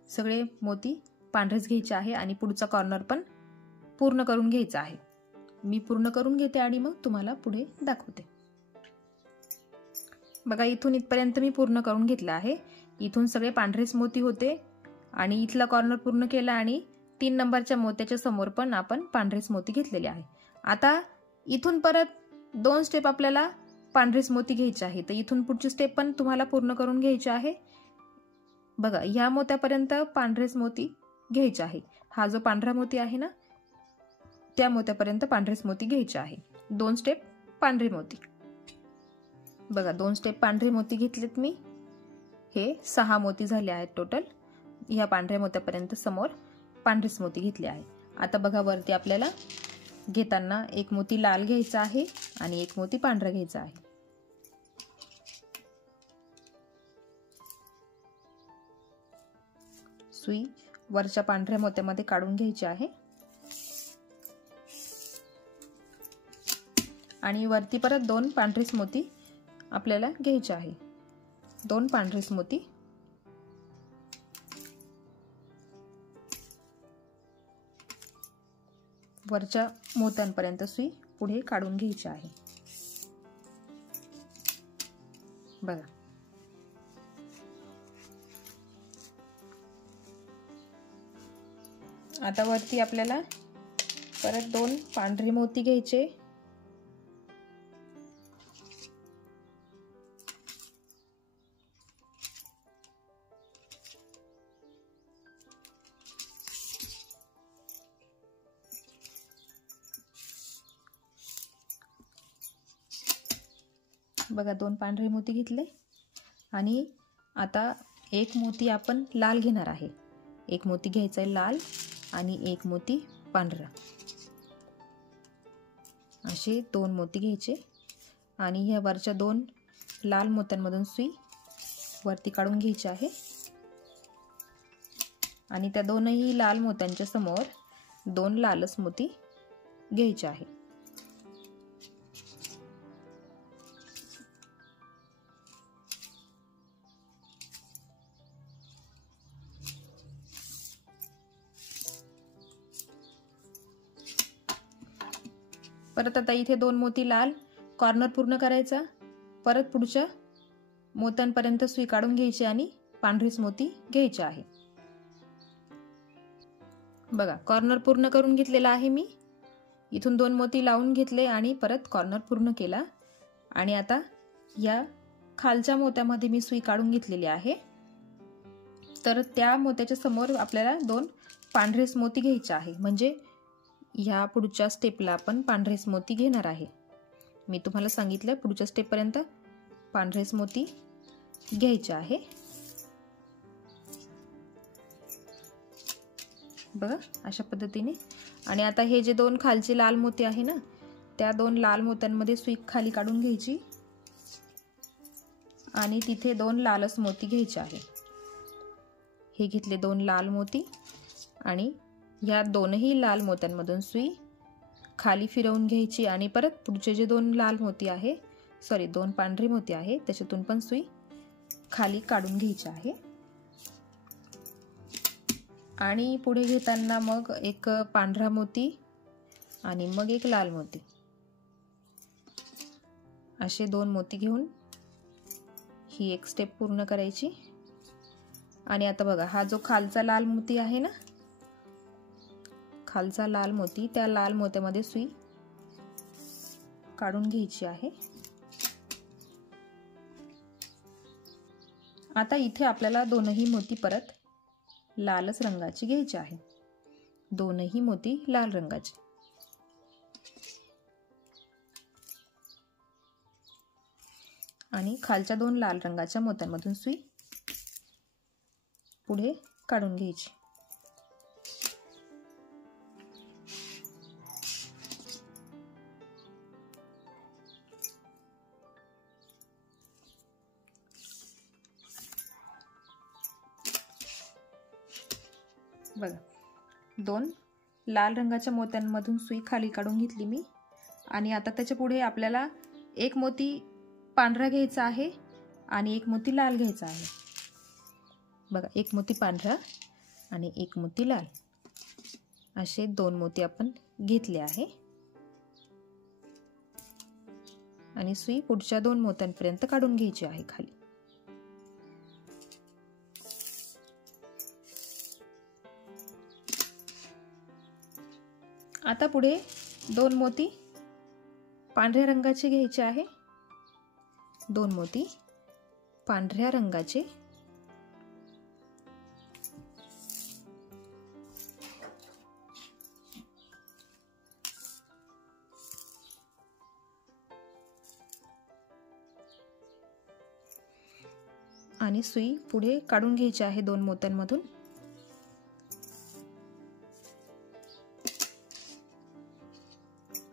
सगळे मोती पांढरेच घ्यायचे आहे आणि पुढचा कॉर्नर पण पूर्ण करून घ्यायचा आहे. मी पूर्ण करून घेते आणि मग तुम्हाला पुढे दाखवते. बघा इथून इथपर्यंत मी पूर्ण करून घेतला आहे. इथून सगळे पांढरेच मोती होते आणि इथला कॉर्नर पूर्ण केला आणि 3 नंबरच्या मोत्याच्या समोर पण आपण पांढरेच मोती घेतलेले आहे. आता इथून परत 2 स्टेप आपल्याला पांढरेच मोती घ्यायचे आहे. तर इथून पुढची स्टेप पण तुम्हाला पूर्ण करून घ्यायची आहे. बघा ह्या मोत्यापर्यंत पांढरेच मोती घ्यायचे आहे. हा जो पांढरा मोती आहे ना त्या मोत्यापर्यंत पांढरेच मोती घ्यायचे आहे. 2 स्टेप पांढरे मोती. बघा 2 स्टेप पांढरे मोती घेतलेत मी. हे 6 मोती झाले आहेत टोटल. ह्या पांढऱ्या मोत्यापर्यंत समोर पांढरेच मोती घेतले आहे. आता बघा वरती आपल्याला घेताना एक मोती लाल घ्यायचा आहे आणि एक मोती पांढरा घ्यायचा आहे. सुई वरच्या पांढऱ्या मोत्यामध्ये काढून घ्यायची आहे आणि वरती परत 2 पांढरेच मोती आपल्याला घ्यायचे आहे. 2 पांढरेच मोती. वरच्या मोत्यांपर्यंत सुई पुढे काढून घ्यायची आहे. बघा आता वरती आपल्याला परत 2 पांढरे मोती घ्यायचे. बघा 2 पांढरे मोती घेतले आणि आता एक मोती आपण लाल घेणार आहे. एक मोती घ्यायचा आहे लाल आणि एक मोती पांढरा. असे 2 मोती घ्यायचे आणि ह्या वरच्या 2 लाल मोत्यांमधून सुई वरती काढून घ्यायची आहे आणि त्या दोनही लाल मोत्यांच्या समोर 2 लालच मोती घ्यायचे आहे. परत आता इथे 2 मोती लाल कॉर्नर पूर्ण करायचा. परत पुढच्या मोत्यांपर्यंत सुई काढून घ्यायची आणि पांढरीच मोती घ्यायचे आहे. बघा कॉर्नर पूर्ण करून घेतलेला आहे मी. इथून 2 मोती लावून घेतले आणि परत कॉर्नर पूर्ण केला आणि आता या खालच्या मोत्यामध्ये मी सुई काढून घेतलेली आहे. तर त्या मोत्याच्या समोर आपल्याला 2 पांढरेच मोती घ्यायचे आहे. म्हणजे ह्या पुढच्या स्टेपला आपण पांढरेच मोती घेणार आहे. मी तुम्हाला सांगितलं पुढच्या स्टेपपर्यंत पांढरेच मोती घ्यायचे आहे. बघा अशा पद्धतीने. आणि आता हे जे 2 खालचे लाल मोती आहे ना, त्या 2 लाल मोत्यांमध्ये सुई खाली काढून घ्यायची आणि तिथे 2 लालच मोती घ्यायचे आहे. हे घेतले 2 लाल मोती आणि या दोनही लाल मोत्यांमधून सुई खाली फिरवून घ्यायची आणि परत पुढचे जे 2 लाल मोती आहे 2 पांढरे मोती आहे त्याच्यातून पण सुई खाली काढून घ्यायची आहे. आणि पुढे घेताना मग एक पांढरा मोती आणि मग एक लाल मोती असे 2 मोती घेऊन ही एक स्टेप पूर्ण करायची. आणि आता बघा हा जो खालचा लाल मोती आहे ना, खालचा लाल मोती, त्या लाल मोत्यामध्ये सुई काढून घ्यायची आहे. आता इथे आपल्याला दोनही मोती परत लालच रंगाचे घ्यायचे आहे. दोनही मोती लाल रंगाचे. आणि खालच्या 2 लाल रंगाच्या मोत्यांमधून सुई पुढे काढून घ्यायची. बघा 2 लाल रंगाच्या मोत्यांमधून सुई खाली काढून घेतली मी. आणि आता त्याच्या पुढे आपल्याला एक मोती पांढरा घ्यायचा आहे आणि एक मोती लाल घ्यायचा आहे. बघा एक मोती पांढरा आणि एक मोती लाल असे 2 मोती आपण घेतले आहे. आणि सुई पुढच्या 2 मोत्यांपर्यंत काढून घ्यायची आहे खाली. आता पुढे 2 मोती पांढऱ्या रंगाचे घ्यायचे आहे. 2 मोती पांढऱ्या रंगाचे आणि सुई पुढे काढून घ्यायची आहे 2 मोत्यांमधून.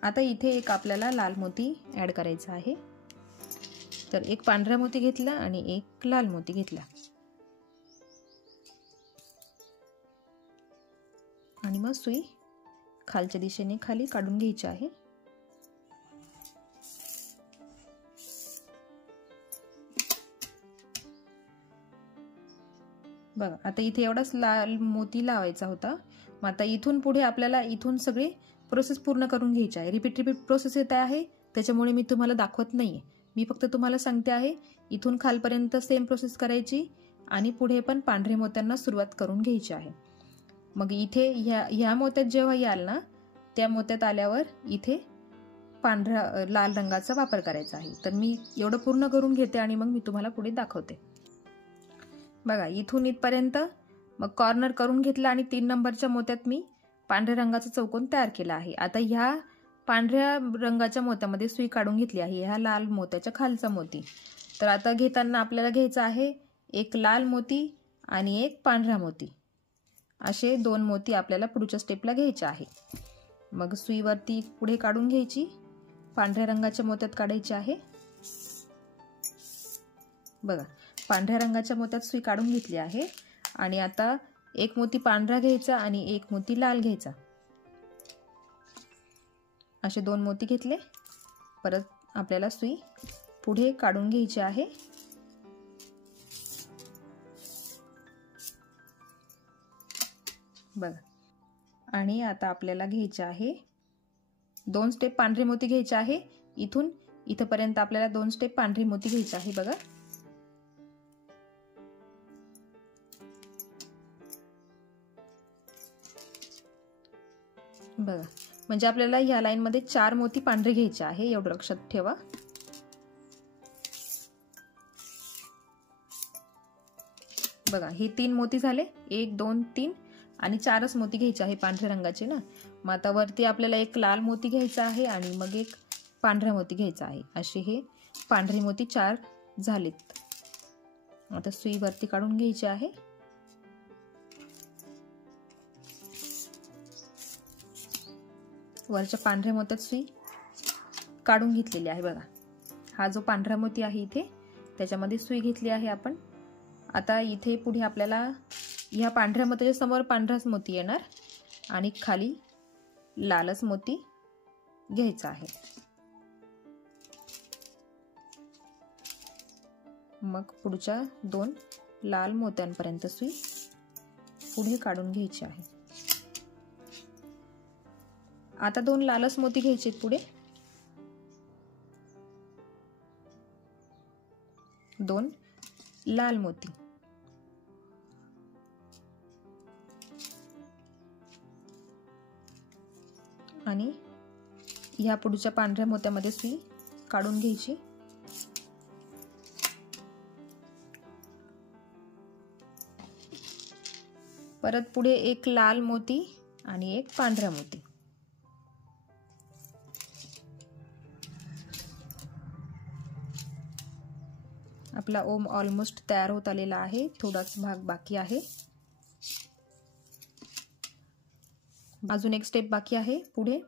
आता इथे एक आपल्याला लाल मोती ऍड करायचा आहे. तर एक पांढरा मोती घेतला आणि एक लाल मोती घेतला आणि मग सुई खालच्या दिशेने खाली काढून घ्यायची आहे. बघा आता इथे एवढाच लाल मोती लावायचा होता. मग आता इथून पुढे आपल्याला इथून सगळे प्रोसेस पूर्ण करून घ्यायची आहे. रिपीट प्रोसेस येत आहे त्याच्यामुळे मी तुम्हाला दाखवत नाहीये. मी फक्त तुम्हाला सांगते आहे इथून खालपर्यंत सेम प्रोसेस करायची आणि पुढे पण पांढरे मोत्यांना सुरुवात करून घ्यायची आहे. मग इथे ह्या मोत्यात जेव्हा याल ना, त्या मोत्यात आल्यावर इथे पांढऱ्या लाल रंगाचा वापर करायचा आहे. तर मी एवढं पूर्ण करून घेते आणि मग मी तुम्हाला पुढे दाखवते. बघा इथून इथपर्यंत मग कॉर्नर करून घेतला आणि 3 नंबरच्या मोत्यात मी पांढऱ्या रंगाचा चौकोन तयार केला आहे. आता ह्या पांढऱ्या रंगाच्या मोत्यामध्ये सुई काढून घेतली आहे, ह्या लाल मोत्याच्या खालचा मोती. तर आता घेताना आपल्याला घ्यायचा आहे एक लाल मोती आणि एक पांढरा मोती. असे 2 मोती आपल्याला पुढच्या स्टेपला घ्यायचे आहे. मग सुईवरती पुढे काढून घ्यायची, पांढऱ्या रंगाच्या मोत्यात काढायची आहे. बघा पांढऱ्या रंगाच्या मोत्यात सुई काढून घेतली आहे आणि आता एक मोती पांढरा घ्यायचा आणि एक मोती लाल घ्यायचा. असे 2 मोती घेतले. परत आपल्याला सुई पुढे काढून घ्यायची आहे. बघा आणि आता आपल्याला घ्यायचे आहे 2 स्टेप पांढरे मोती घ्यायचे आहे. इथून इथपर्यंत आपल्याला 2 स्टेप पांढरी मोती घ्यायची आहे. बघा बघा म्हणजे आपल्याला ह्या लाईन मध्ये 4 मोती पांढरे घ्यायचे आहे, एवढं लक्षात ठेवा. बघा हे 3 मोती झाले, 1 2 3 आणि 4च मोती घ्यायचे आहे पांढऱ्या रंगाचे ना. मग आता वरती आपल्याला एक लाल मोती घ्यायचा आहे आणि मग एक पांढरा मोती घ्यायचा आहे. असे हे पांढरे मोती 4 झालेत. आता सुई वरती काढून घ्यायची आहे. वरच्या पांढऱ्या मोत्यात सुई काढून घेतलेली आहे. बघा हा जो पांढरा मोती आहे इथे त्याच्यामध्ये सुई घेतली आहे आपण. आता इथे पुढे आपल्याला ह्या पांढऱ्या मोत्याच्या समोर पांढराच मोती येणार आणि खाली लालच मोती घ्यायचा आहे. मग पुढच्या 2 लाल मोत्यांपर्यंत सुई पुढे काढून घ्यायची आहे. आता 2 लालच मोती घ्यायचे पुढे, 2 लाल मोती आणि ह्या पुढच्या पांढऱ्या मोत्यामध्ये सुई काढून घ्यायची. परत पुढे एक लाल मोती आणि एक पांढरा मोती. आपला ओम ऑलमोस्ट तयार होत आलेला आहे, थोडाच भाग बाकी आहे. अजून एक स्टेप बाकी आहे. पुढे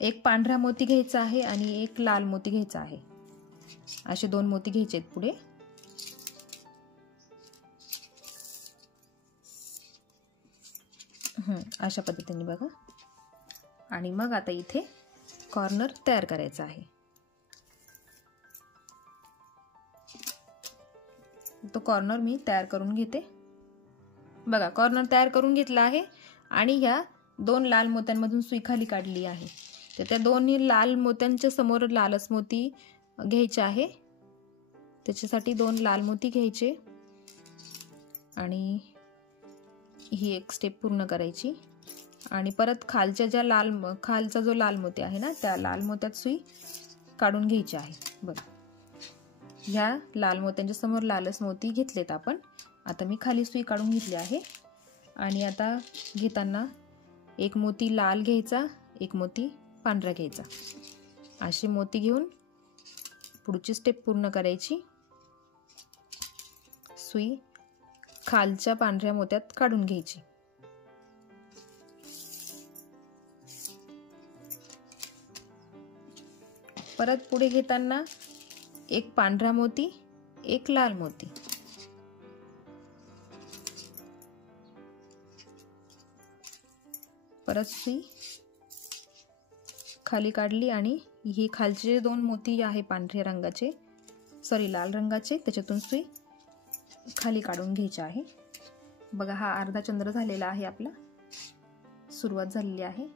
एक पांढरा मोती घ्यायचा आहे आणि एक लाल मोती घ्यायचा आहे. असे 2 मोती घ्यायचे आहेत पुढे. अशा पद्धतीने बघा. आणि मग आता इथे कॉर्नर तयार करायचा आहे. तो कॉर्नर मी तयार करून घेते. बघा कॉर्नर तयार करून घेतला आहे आणि ह्या 2 लाल मोत्यांमधून सुई खाली काढली आहे. तर त्या 2 लाल मोत्यांच्या समोर लालच मोती घ्यायचे आहे. त्याच्यासाठी 2 लाल मोती घ्यायचे आणि ही एक स्टेप पूर्ण करायची आणि परत खालच्या ज्या खालचा जो लाल मोती आहे ना, त्या लाल मोत्यात सुई काढून घ्यायची आहे. बघा ह्या लाल मोत्यांच्या समोर लालच मोती घेतलेत आपण. आता मी खाली सुई काढून घेतली आहे आणि आता घेताना एक मोती लाल घ्यायचा, एक मोती पांढरा घ्यायचा. असे मोती घेऊन पुढची स्टेप पूर्ण करायची. सुई खालच्या पांढऱ्या मोत्यात काढून घ्यायची. परत पुढे घेताना एक पांढरा मोती, एक लाल मोती. परत सुई खाली काढली आणि हे खालचे 2 मोती आहे पांढऱ्या रंगाचे, लाल रंगाचे, त्याच्यातून सुई खाली काढून घ्यायची आहे. बघा हा अर्धा चंद्र झालेला आहे आपला, सुरुवात झालेली आहे.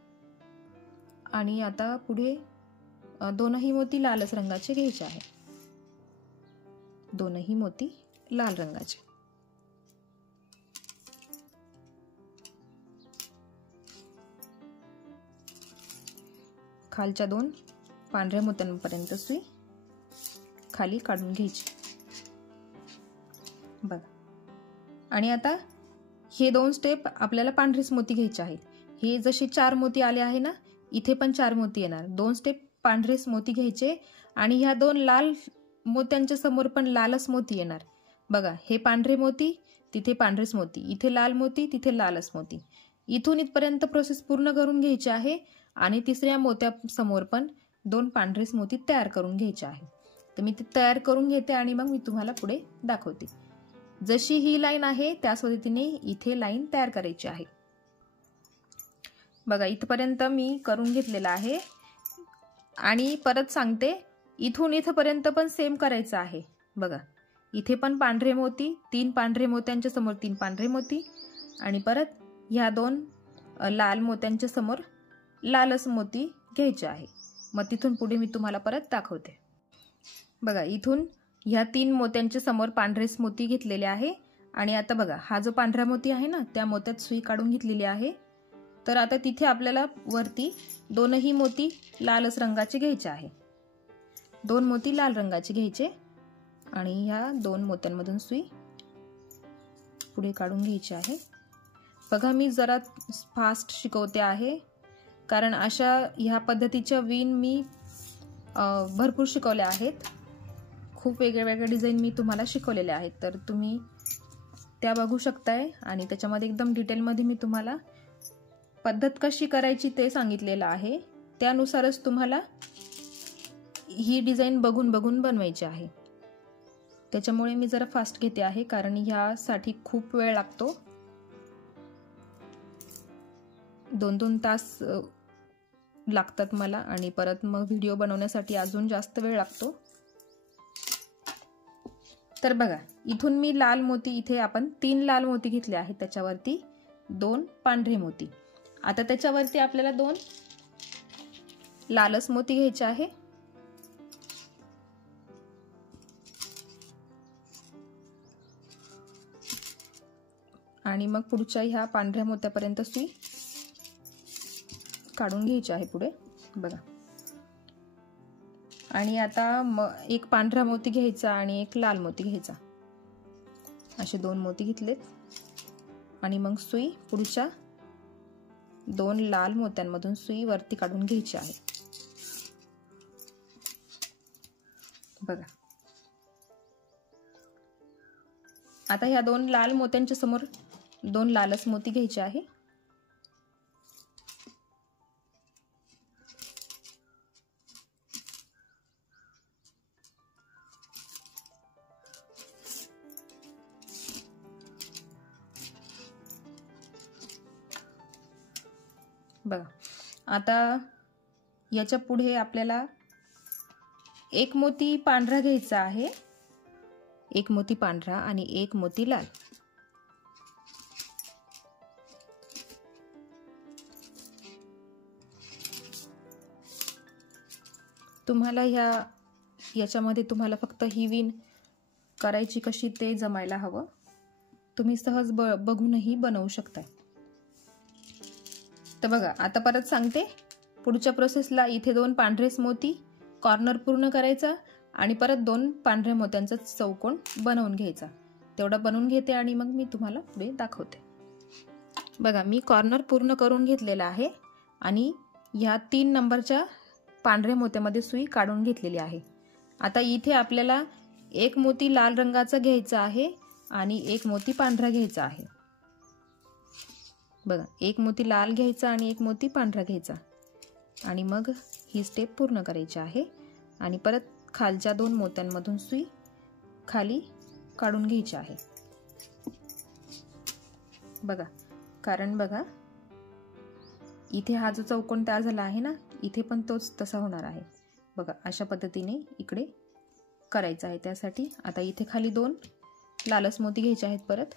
आणि आता पुढे 2ही मोती लालच रंगाचे घ्यायचे आहे. 2ही मोती लाल रंगाचे. खालच्या 2 पांढऱ्या मोत्यांपर्यंत सुई खाली काढून घ्यायची बघा। आणि आता हे 2 स्टेप आपल्याला पांढरेच मोती घ्यायचे आहेत। हे जसे 4 मोती आले आहे ना, इथे पण 4 मोती येणार। 2 स्टेप पांढरेच मोती घ्यायचे आणि ह्या 2 लाल मोत्यांच्या समोर पण लालच मोती येणार बघा। हे पांढरे मोती, तिथे पांढरेच मोती, इथे लाल मोती, तिथे लालच मोती। इथून इथपर्यंत प्रोसेस पूर्ण करून घ्यायची आहे आणि तिसऱ्या मोत्या समोर पण 2 पांढरेच मोती तयार करून घ्यायचे आहे। तर मी ते तयार करून घेते आणि मग मी तुम्हाला पुढे दाखवते। जशी ही लाईन आहे त्याच पद्धतीने इथे लाईन तयार करायची आहे बघा। इथपर्यंत मी करून घेतलेला आहे आणि परत सांगते, इथून इथपर्यंत पण सेम करायचं आहे बघा। इथे पण पांढरे मोती, 3 पांढरे मोत्यांच्या समोर 3 पांढरे मोती आणि परत ह्या 2 लाल मोत्यांच्या समोर लालच मोती घ्यायचे आहे। मग तिथून पुढे मी तुम्हाला परत दाखवते बघा। इथून ह्या 3 मोत्यांच्या समोर पांढरेच मोती घेतलेले आहे आणि आता बघा, हा जो पांढरा मोती आहे ना, त्या मोत्यात सुई काढून घेतलेली आहे। तर आता तिथे आपल्याला वरती 2ही मोती लालच रंगाचे घ्यायचे आहे। 2 मोती लाल रंगाचे घ्यायचे आणि ह्या 2 मोत्यांमधून सुई पुढे काढून घ्यायची आहे बघा। मी जरा फास्ट शिकवते आहे कारण अशा ह्या पद्धतीच्या विण मी भरपूर शिकवल्या आहेत। खूप वेगवेगळ्या डिझाईन मी तुम्हाला शिकवलेल्या आहेत, तर तुम्ही त्या बघू शकताय आणि त्याच्यामध्ये एकदम डिटेलमध्ये मी तुम्हाला पद्धत कशी करायची ते सांगितलेलं आहे। त्यानुसारच तुम्हाला ही डिझाईन बघून बघून बनवायची आहे। त्याच्यामुळे मी जरा फास्ट घेते आहे कारण ह्यासाठी खूप वेळ लागतो। 2-2 तास लागतात मला आणि परत मग व्हिडिओ बनवण्यासाठी अजून जास्त वेळ लागतो। तर बघा, इथून मी लाल मोती, इथे आपण 3 लाल मोती घेतले आहेत, त्याच्यावरती 2 पांढरे मोती। आता त्याच्यावरती आपल्याला 2 लालच मोती घ्यायचे आहे आणि मग पुढच्या ह्या पांढऱ्या मोत्यापर्यंत सुई काढून घ्यायची आहे पुढे बघा। आणि आता एक पांढरा मोती घ्यायचा आणि एक लाल मोती घ्यायचा, असे 2 मोती घेतलेत आणि मग सुई पुढच्या 2 लाल मोत्यांमधून सुई वरती काढून घ्यायची आहे बघा। आता ह्या 2 लाल मोत्यांच्या समोर 2 लालच मोती घ्यायचे आहे बघा। आता याच्या पुढे आपल्याला एक मोती पांढरा घ्यायचा आहे, एक मोती पांढरा आणि एक मोती लाल। तुम्हाला याच्यामध्ये तुम्हाला फक्त ही विण करायची कशी ते जमायला हवं। तुम्ही सहज बघूनही बनवू शकता। तर बघा, आता परत सांगते, पुढच्या प्रोसेसला इथे 2 पांढरेच मोती कॉर्नर पूर्ण करायचा आणि परत 2 पांढऱ्या मोत्यांचा चौकोन बनवून घ्यायचा। तेवढा बनवून घेते आणि मग मी तुम्हाला पुढे दाखवते बघा। मी कॉर्नर पूर्ण करून घेतलेला आहे आणि ह्या 3 नंबरच्या पांढऱ्या मोत्यामध्ये सुई काढून घेतलेली आहे। आता इथे आपल्याला एक मोती लाल रंगाचा घ्यायचा आहे आणि एक मोती पांढरा घ्यायचा आहे बघा। एक मोती लाल घ्यायचा आणि एक मोती पांढरा घ्यायचा आणि मग ही स्टेप पूर्ण करायची आहे आणि परत खालच्या 2 मोत्यांमधून सुई खाली काढून घ्यायची आहे बघा। कारण बघा, इथे हा जो चौकोन तयार झाला आहे ना, इथे पण तोच तसा होणार आहे बघा। अशा पद्धतीने इकडे करायचं आहे। त्यासाठी आता इथे खाली 2 लालच मोती घ्यायचे आहेत परत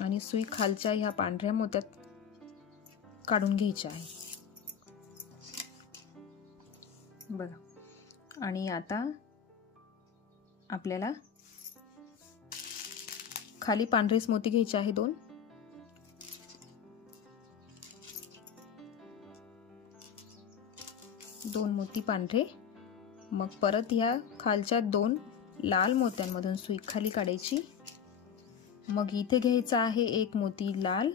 आणि सुई खालच्या ह्या पांढऱ्या मोत्यात काढून घ्यायची आहे बघा। आणि आता आपल्याला खाली पांढरेच मोती घ्यायचे आहे 2. दोन मोती पांढरे. मग परत ह्या खालच्या 2 लाल मोत्यांमधून सुई खाली काढायची. मग इथे घ्यायचा आहे 1 मोती लाल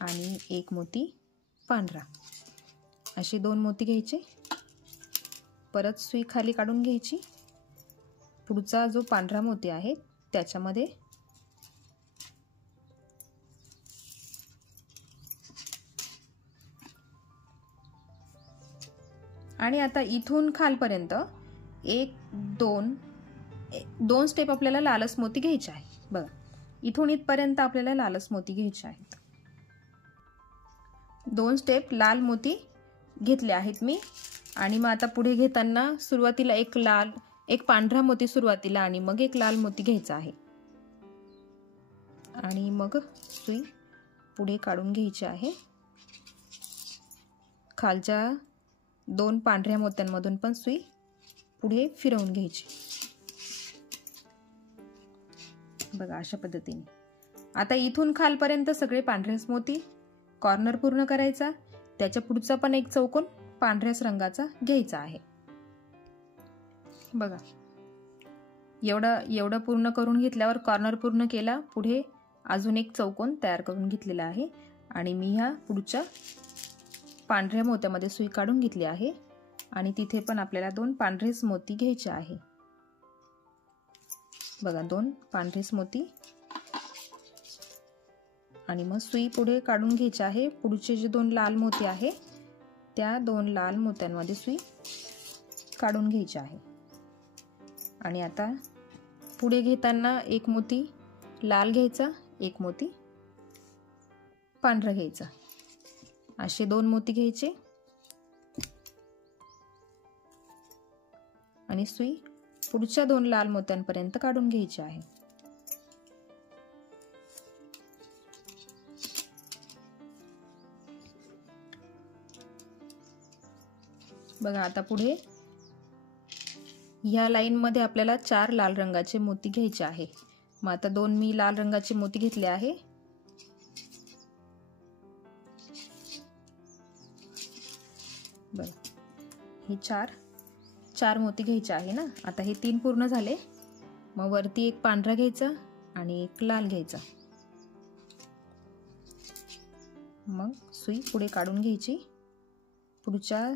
आणि 1 मोती पांढरा. असे 2 मोती घ्यायचे. परत सुई खाली काढून घ्यायची. पुढचा जो पांढरा मोती आहे त्याच्यामध्ये आणि आता इथून खालपर्यंत 1 2 स्टेप आपल्याला लालच मोती घ्यायचे आहे. बघा, इथून इथपर्यंत आपल्याला लालच मोती घ्यायचे आहेत. 2 स्टेप लाल मोती घेतले आहेत मी. आणि मग आता पुढे घेताना सुरुवातीला एक पांढरा मोती सुरुवातीला आणि मग 1 लाल मोती घ्यायचा आहे. आणि मग सुई पुढे काढून घ्यायची आहे. खालच्या 2 पांढऱ्या मोत्यांमधून पण सुई पुढे फिरवून घ्यायची. बघा, अशा पद्धतीने. आता इथून खालपर्यंत सगळे पांढरेच मोती कॉर्नर पूर्ण करायचा. त्याच्या पुढचा पण एक चौकोन पांढऱ्याच रंगाचा घ्यायचा आहे. बघा, एवढं पूर्ण करून घेतल्यावर कॉर्नर पूर्ण केला. पुढे अजून एक चौकोन तयार करून घेतलेला आहे. आणि मी ह्या पुढच्या पांढऱ्या मोत्यामध्ये सुई काढून घेतली आहे. आणि तिथे पण आपल्याला 2 पांढरेच मोती घ्यायचे आहे. बघा, 2 पांढरेच मोती. आणि मग सुई पुढे काढून घ्यायची आहे. पुढचे जे 2 लाल मोती आहे त्या 2 लाल मोत्यांमध्ये सुई काढून घ्यायची आहे. आणि आता पुढे घेताना 1 मोती लाल घ्यायचा, 1 मोती पांढरा घ्यायचा. असे 2 मोती घ्यायचे आणि सुई पुढच्या 2 लाल मोत्यांपर्यंत काढून घ्यायची आहे. बघा, आता पुढे ह्या लाईन मध्ये आपल्याला 4 लाल रंगाचे मोती घ्यायचे आहे. मग आता 2 मी लाल रंगाचे मोती घेतले आहे. बघा, हे 4 मोती घ्यायचे आहे ना. आता हे 3 पूर्ण झाले. मग वरती 1 पांढरा घ्यायचा आणि 1 लाल घ्यायचा. मग सुई पुढे काढून घ्यायची. पुढच्या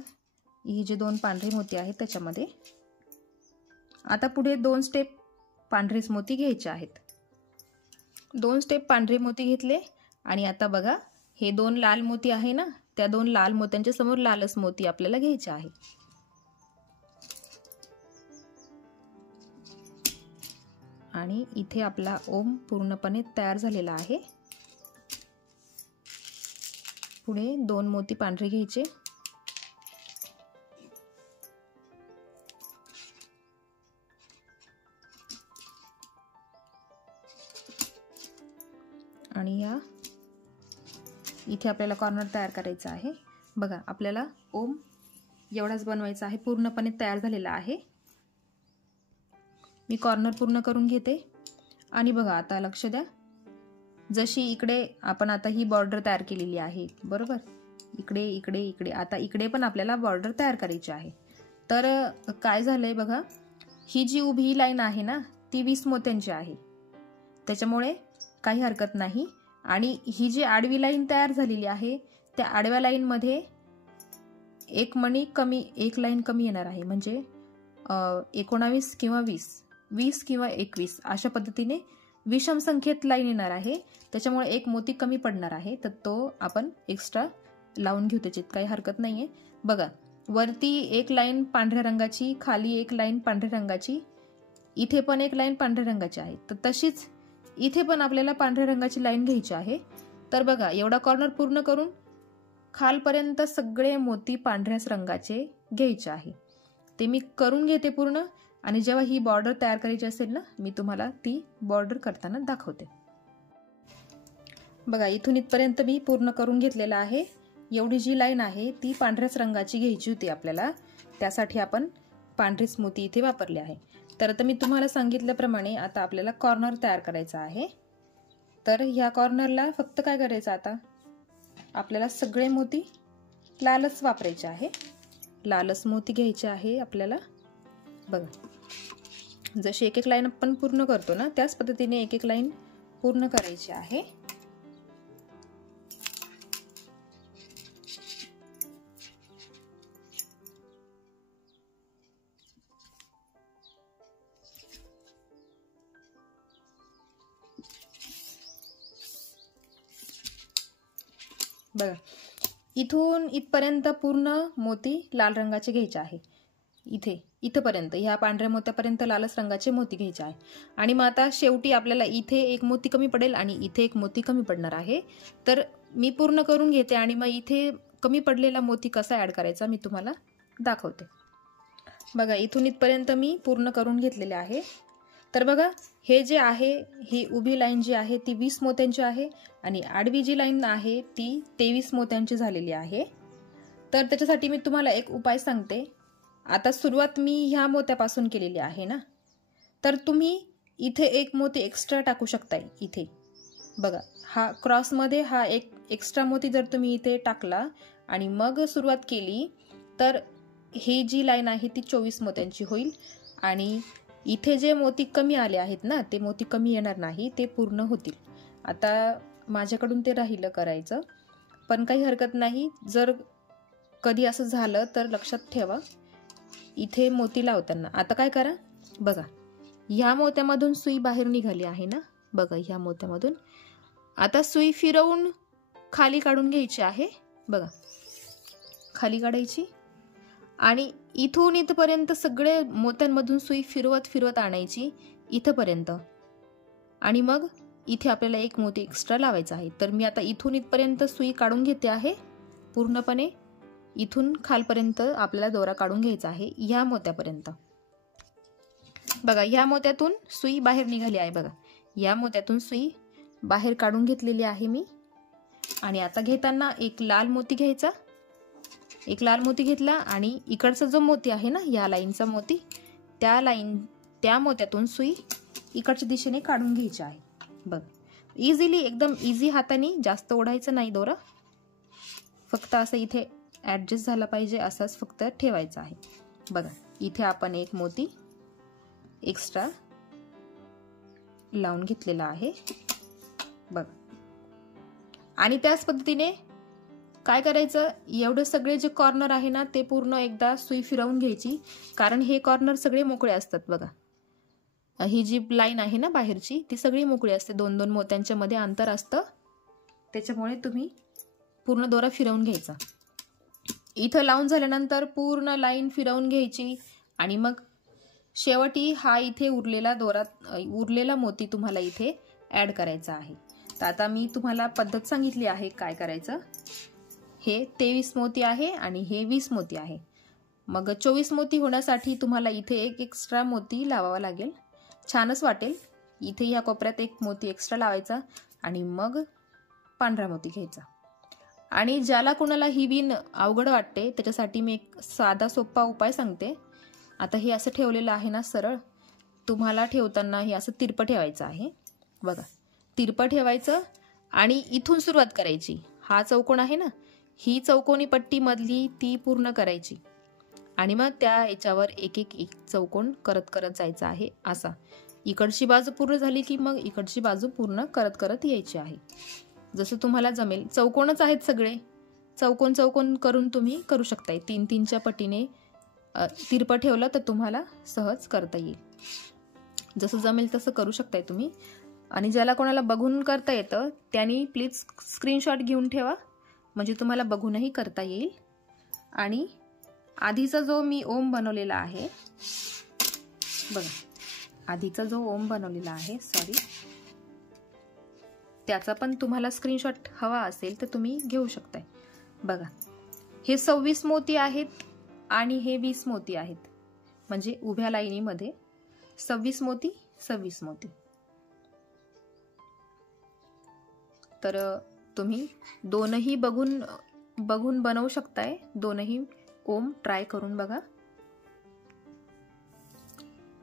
हे जे 2 पांढरे मोती आहेत त्याच्यामध्ये आता पुढे 2 स्टेप पांढरेच मोती घ्यायचे आहेत. 2 स्टेप पांढरे मोती घेतले. आणि आता बघा, हे 2 लाल मोती आहे ना, त्या 2 लाल मोत्यांच्या समोर लालच मोती आपल्याला घ्यायचे आहे. आणि इथे आपला ओम पूर्णपणे तयार झालेला आहे. पुढे 2 मोती पांढरे घ्यायचे. आणि या इथे आपल्याला कॉर्नर तयार करायचा आहे. बघा, आपल्याला ओम एवढाच बनवायचा आहे. पूर्णपणे तयार झालेला आहे. मी कॉर्नर पूर्ण करून घेते. आणि बघा, आता लक्ष द्या, जशी इकडे आपण आता ही बॉर्डर तयार केलेली आहे, बरोबर, इकडे इकडे इकडे, आता इकडे पण आपल्याला बॉर्डर तयार करायची आहे. तर काय झालंय बघा, ही जी उभी लाईन आहे ना ती 20 मोत्यांची आहे. त्याच्यामुळे काही हरकत नाही. आणि ही जी आडवी लाईन तयार झालेली आहे त्या आडव्या लाईन मध्ये 1 मणी कमी, 1 लाईन कमी येणार आहे. म्हणजे 19 किंवा 20 किंवा 21 अशा पद्धतीने विषम संख्येत लाईन येणार आहे. त्याच्यामुळे 1 मोती कमी पडणार आहे. तर तो आपण एक्स्ट्रा लावून घेऊ, त्याच्यात काही हरकत नाहीये. बघा, वरती 1 लाईन पांढऱ्या रंगाची, खाली 1 लाईन पांढऱ्या रंगाची, इथे पण 1 लाईन पांढऱ्या रंगाची आहे. तर तशीच इथे पण आपल्याला पांढऱ्या रंगाची लाईन घ्यायची आहे. तर बघा, एवढा कॉर्नर पूर्ण करून खालपर्यंत सगळे मोती पांढऱ्याच रंगाचे घ्यायचे आहे. ते मी करून घेते पूर्ण. आणि जेव्हा ही बॉर्डर तयार करायची असेल ना, मी तुम्हाला ती बॉर्डर करताना दाखवते. बघा, इथून इथपर्यंत मी पूर्ण करून घेतलेला आहे. एवढी जी लाईन आहे ती पांढऱ्याच रंगाची घ्यायची होती आपल्याला. त्यासाठी आपण पांढरेच मोती इथे वापरले आहे. तर आता मी तुम्हाला सांगितल्याप्रमाणे आता आपल्याला कॉर्नर तयार करायचा आहे. तर ह्या कॉर्नरला फक्त काय करायचं, आता आपल्याला सगळे मोती लालच वापरायचे आहे, लालच मोती घ्यायचे आहे आपल्याला। बघा जशी एक एक लाईन आपण पूर्ण करतो ना त्याच पद्धतीने एक एक लाईन पूर्ण करायची आहे। बघा इथून इथपर्यंत पूर्ण मोती लाल रंगाचे घ्यायचे आहे, इथपर्यंत ह्या पांढऱ्या मोत्यापर्यंत लालच रंगाचे मोती घ्यायचे आहे। आणि मग आता शेवटी आपल्याला इथे एक मोती कमी पडेल आणि इथे एक मोती कमी पडणार आहे, तर मी पूर्ण करून घेते आणि मग इथे कमी पडलेला मोती कसा ऍड करायचा मी तुम्हाला दाखवते। बघा इथून इथपर्यंत मी पूर्ण करून घेतलेले आहे। तर बघा हे जे आहे, ही उभी लाईन जी आहे ती 20 मोत्यांची आहे आणि आडवी जी लाईन आहे ती 23 मोत्यांची झालेली आहे। तर त्याच्यासाठी मी तुम्हाला एक उपाय सांगते। आता सुरुवात मी ह्या मोत्यापासून केलेली आहे ना, तर तुम्ही इथे एक मोती एक्स्ट्रा टाकू शकताय। इथे बघा हा क्रॉसमध्ये हा एक एक्स्ट्रा मोती जर तुम्ही इथे टाकला आणि मग सुरुवात केली तर ही जी लाईन आहे ती 24 मोत्यांची होईल आणि इथे जे मोती कमी आले आहेत ना ते मोती कमी येणार नाही, ते पूर्ण होतील। आता माझ्याकडून ते राहिलं करायचं, पण काही हरकत नाही। जर कधी असं झालं तर लक्षात ठेवा इथे मोती लावताना आता काय करा, बघा ह्या मोत्यामधून सुई बाहेर निघाली आहे ना, बघा ह्या मोत्यामधून आता सुई फिरवून खाली काढून घ्यायची आहे। बघा खाली काढायची आणि इथून इथपर्यंत सगळे मोत्यांमधून सुई फिरवत फिरवत आणायची इथपर्यंत आणि मग इथे आपल्याला एक मोती एक्स्ट्रा लावायचा आहे। तर मी आता इथून इथपर्यंत सुई काढून घेते आहे पूर्णपणे, इथून खालपर्यंत आपल्याला दोरा काढून घ्यायचा आहे ह्या मोत्यापर्यंत। बघा ह्या मोत्यातून सुई बाहेर निघाली आहे, बघा या मोत्यातून सुई बाहेर काढून घेतलेली आहे मी। आणि आता घेताना एक लाल मोती घ्यायचा, एक लाल मोती घेतला आणि इकडचा जो मोती आहे ना या लाईनचा मोती, त्या मोत्यातून सुई इकडच्या दिशेने काढून घ्यायची आहे। बघ इझिली, एकदम इझी हाताने, जास्त ओढायचं नाही दोरा, फक्त असं इथे ऍडजस्ट झाला पाहिजे असंच फक्त ठेवायचं आहे। बघा इथे आपण एक मोती एक्स्ट्रा लावून घेतलेला आहे बघ। आणि त्याच पद्धतीने काय करायचं, एवढे सगळे जे कॉर्नर आहे ना ते पूर्ण एकदा सुई फिरवून घ्यायची, कारण हे कॉर्नर सगळे मोकळे असतात। बघा ही जी लाईन आहे ना बाहेरची ती सगळी मोकळी असते, 2-2 मोत्यांच्या मध्ये अंतर असतं, त्याच्यामुळे तुम्ही पूर्ण दोरा फिरवून घ्यायचा। इथं लावून झाल्यानंतर पूर्ण लाईन फिरवून घ्यायची आणि मग शेवटी हा इथे उरलेला मोती तुम्हाला इथे ऍड करायचा आहे। तर आता मी तुम्हाला पद्धत सांगितली आहे काय करायचं। हे 23 मोती आहे आणि हे 20 मोती आहे, मग 24 मोती होण्यासाठी तुम्हाला इथे एक एक्स्ट्रा मोती लावावा लागेल, छानच वाटेल। इथे ह्या कोपऱ्यात एक मोती एक्स्ट्रा लावायचा आणि मग पांढरा मोती घ्यायचा। आणि ज्याला कोणाला ही विण अवघड वाटते त्याच्यासाठी मी एक साधा सोपा उपाय सांगते। आता हे असं ठेवलेलं आहे ना सरळ, तुम्हाला ठेवताना हे असं तिरपं ठेवायचं आहे। बघा तिरपं ठेवायचं आणि इथून सुरुवात करायची। हा चौकोन आहे ना, ही चौकोनी पट्टी मधली ती पूर्ण करायची आणि मग त्या याच्यावर एक एक एक चौकोन करत करत जायचा आहे असा। इकडची बाजू पूर्ण झाली की मग इकडची बाजू पूर्ण करत करत यायची आहे, जसं तुम्हाला जमेल। चौकोनच आहेत सगळे, चौकोन चौकोन करून तुम्ही करू शकताय। 3-3च्या पटीने तिरपं ठेवलं तर तुम्हाला सहज करता येईल, जसं जमेल तसं करू शकताय तुम्ही। आणि ज्याला कोणाला बघून करता येतं त्यांनी प्लीज स्क्रीनशॉट घेऊन ठेवा, म्हणजे तुम्हाला बघूनही करता येईल। आणि आधीचा जो मी ओम बनवलेला आहे, बघा आधीचा जो ओम बनवलेला आहे, सॉरी, त्याचा पण तुम्हाला स्क्रीनशॉट हवा असेल तर तुम्ही घेऊ शकताय। बघा हे 26 मोती आहेत आणि हे 20 मोती आहेत, म्हणजे उभ्या लाईनीमध्ये 26 मोती 26 मोती। तर तुम्ही दोनही बघून बनवू शकताय, दोनही ओम ट्राय करून बघा।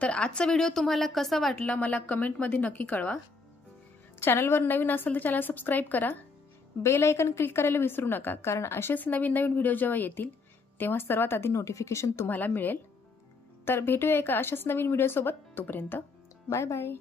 तर आजचा व्हिडिओ तुम्हाला कसा वाटला मला कमेंटमध्ये नक्की कळवा। चॅनलवर नवीन असेल तर चॅनल सबस्क्राईब करा, बेल आयकन क्लिक करायला विसरू नका, कारण असेच नवीन नवीन व्हिडिओ जेव्हा येतील तेव्हा सर्वात आधी नोटिफिकेशन तुम्हाला मिळेल. तर भेटूया एका अशाच नवीन व्हिडिओ सोबत. तोपर्यंत बाय बाय.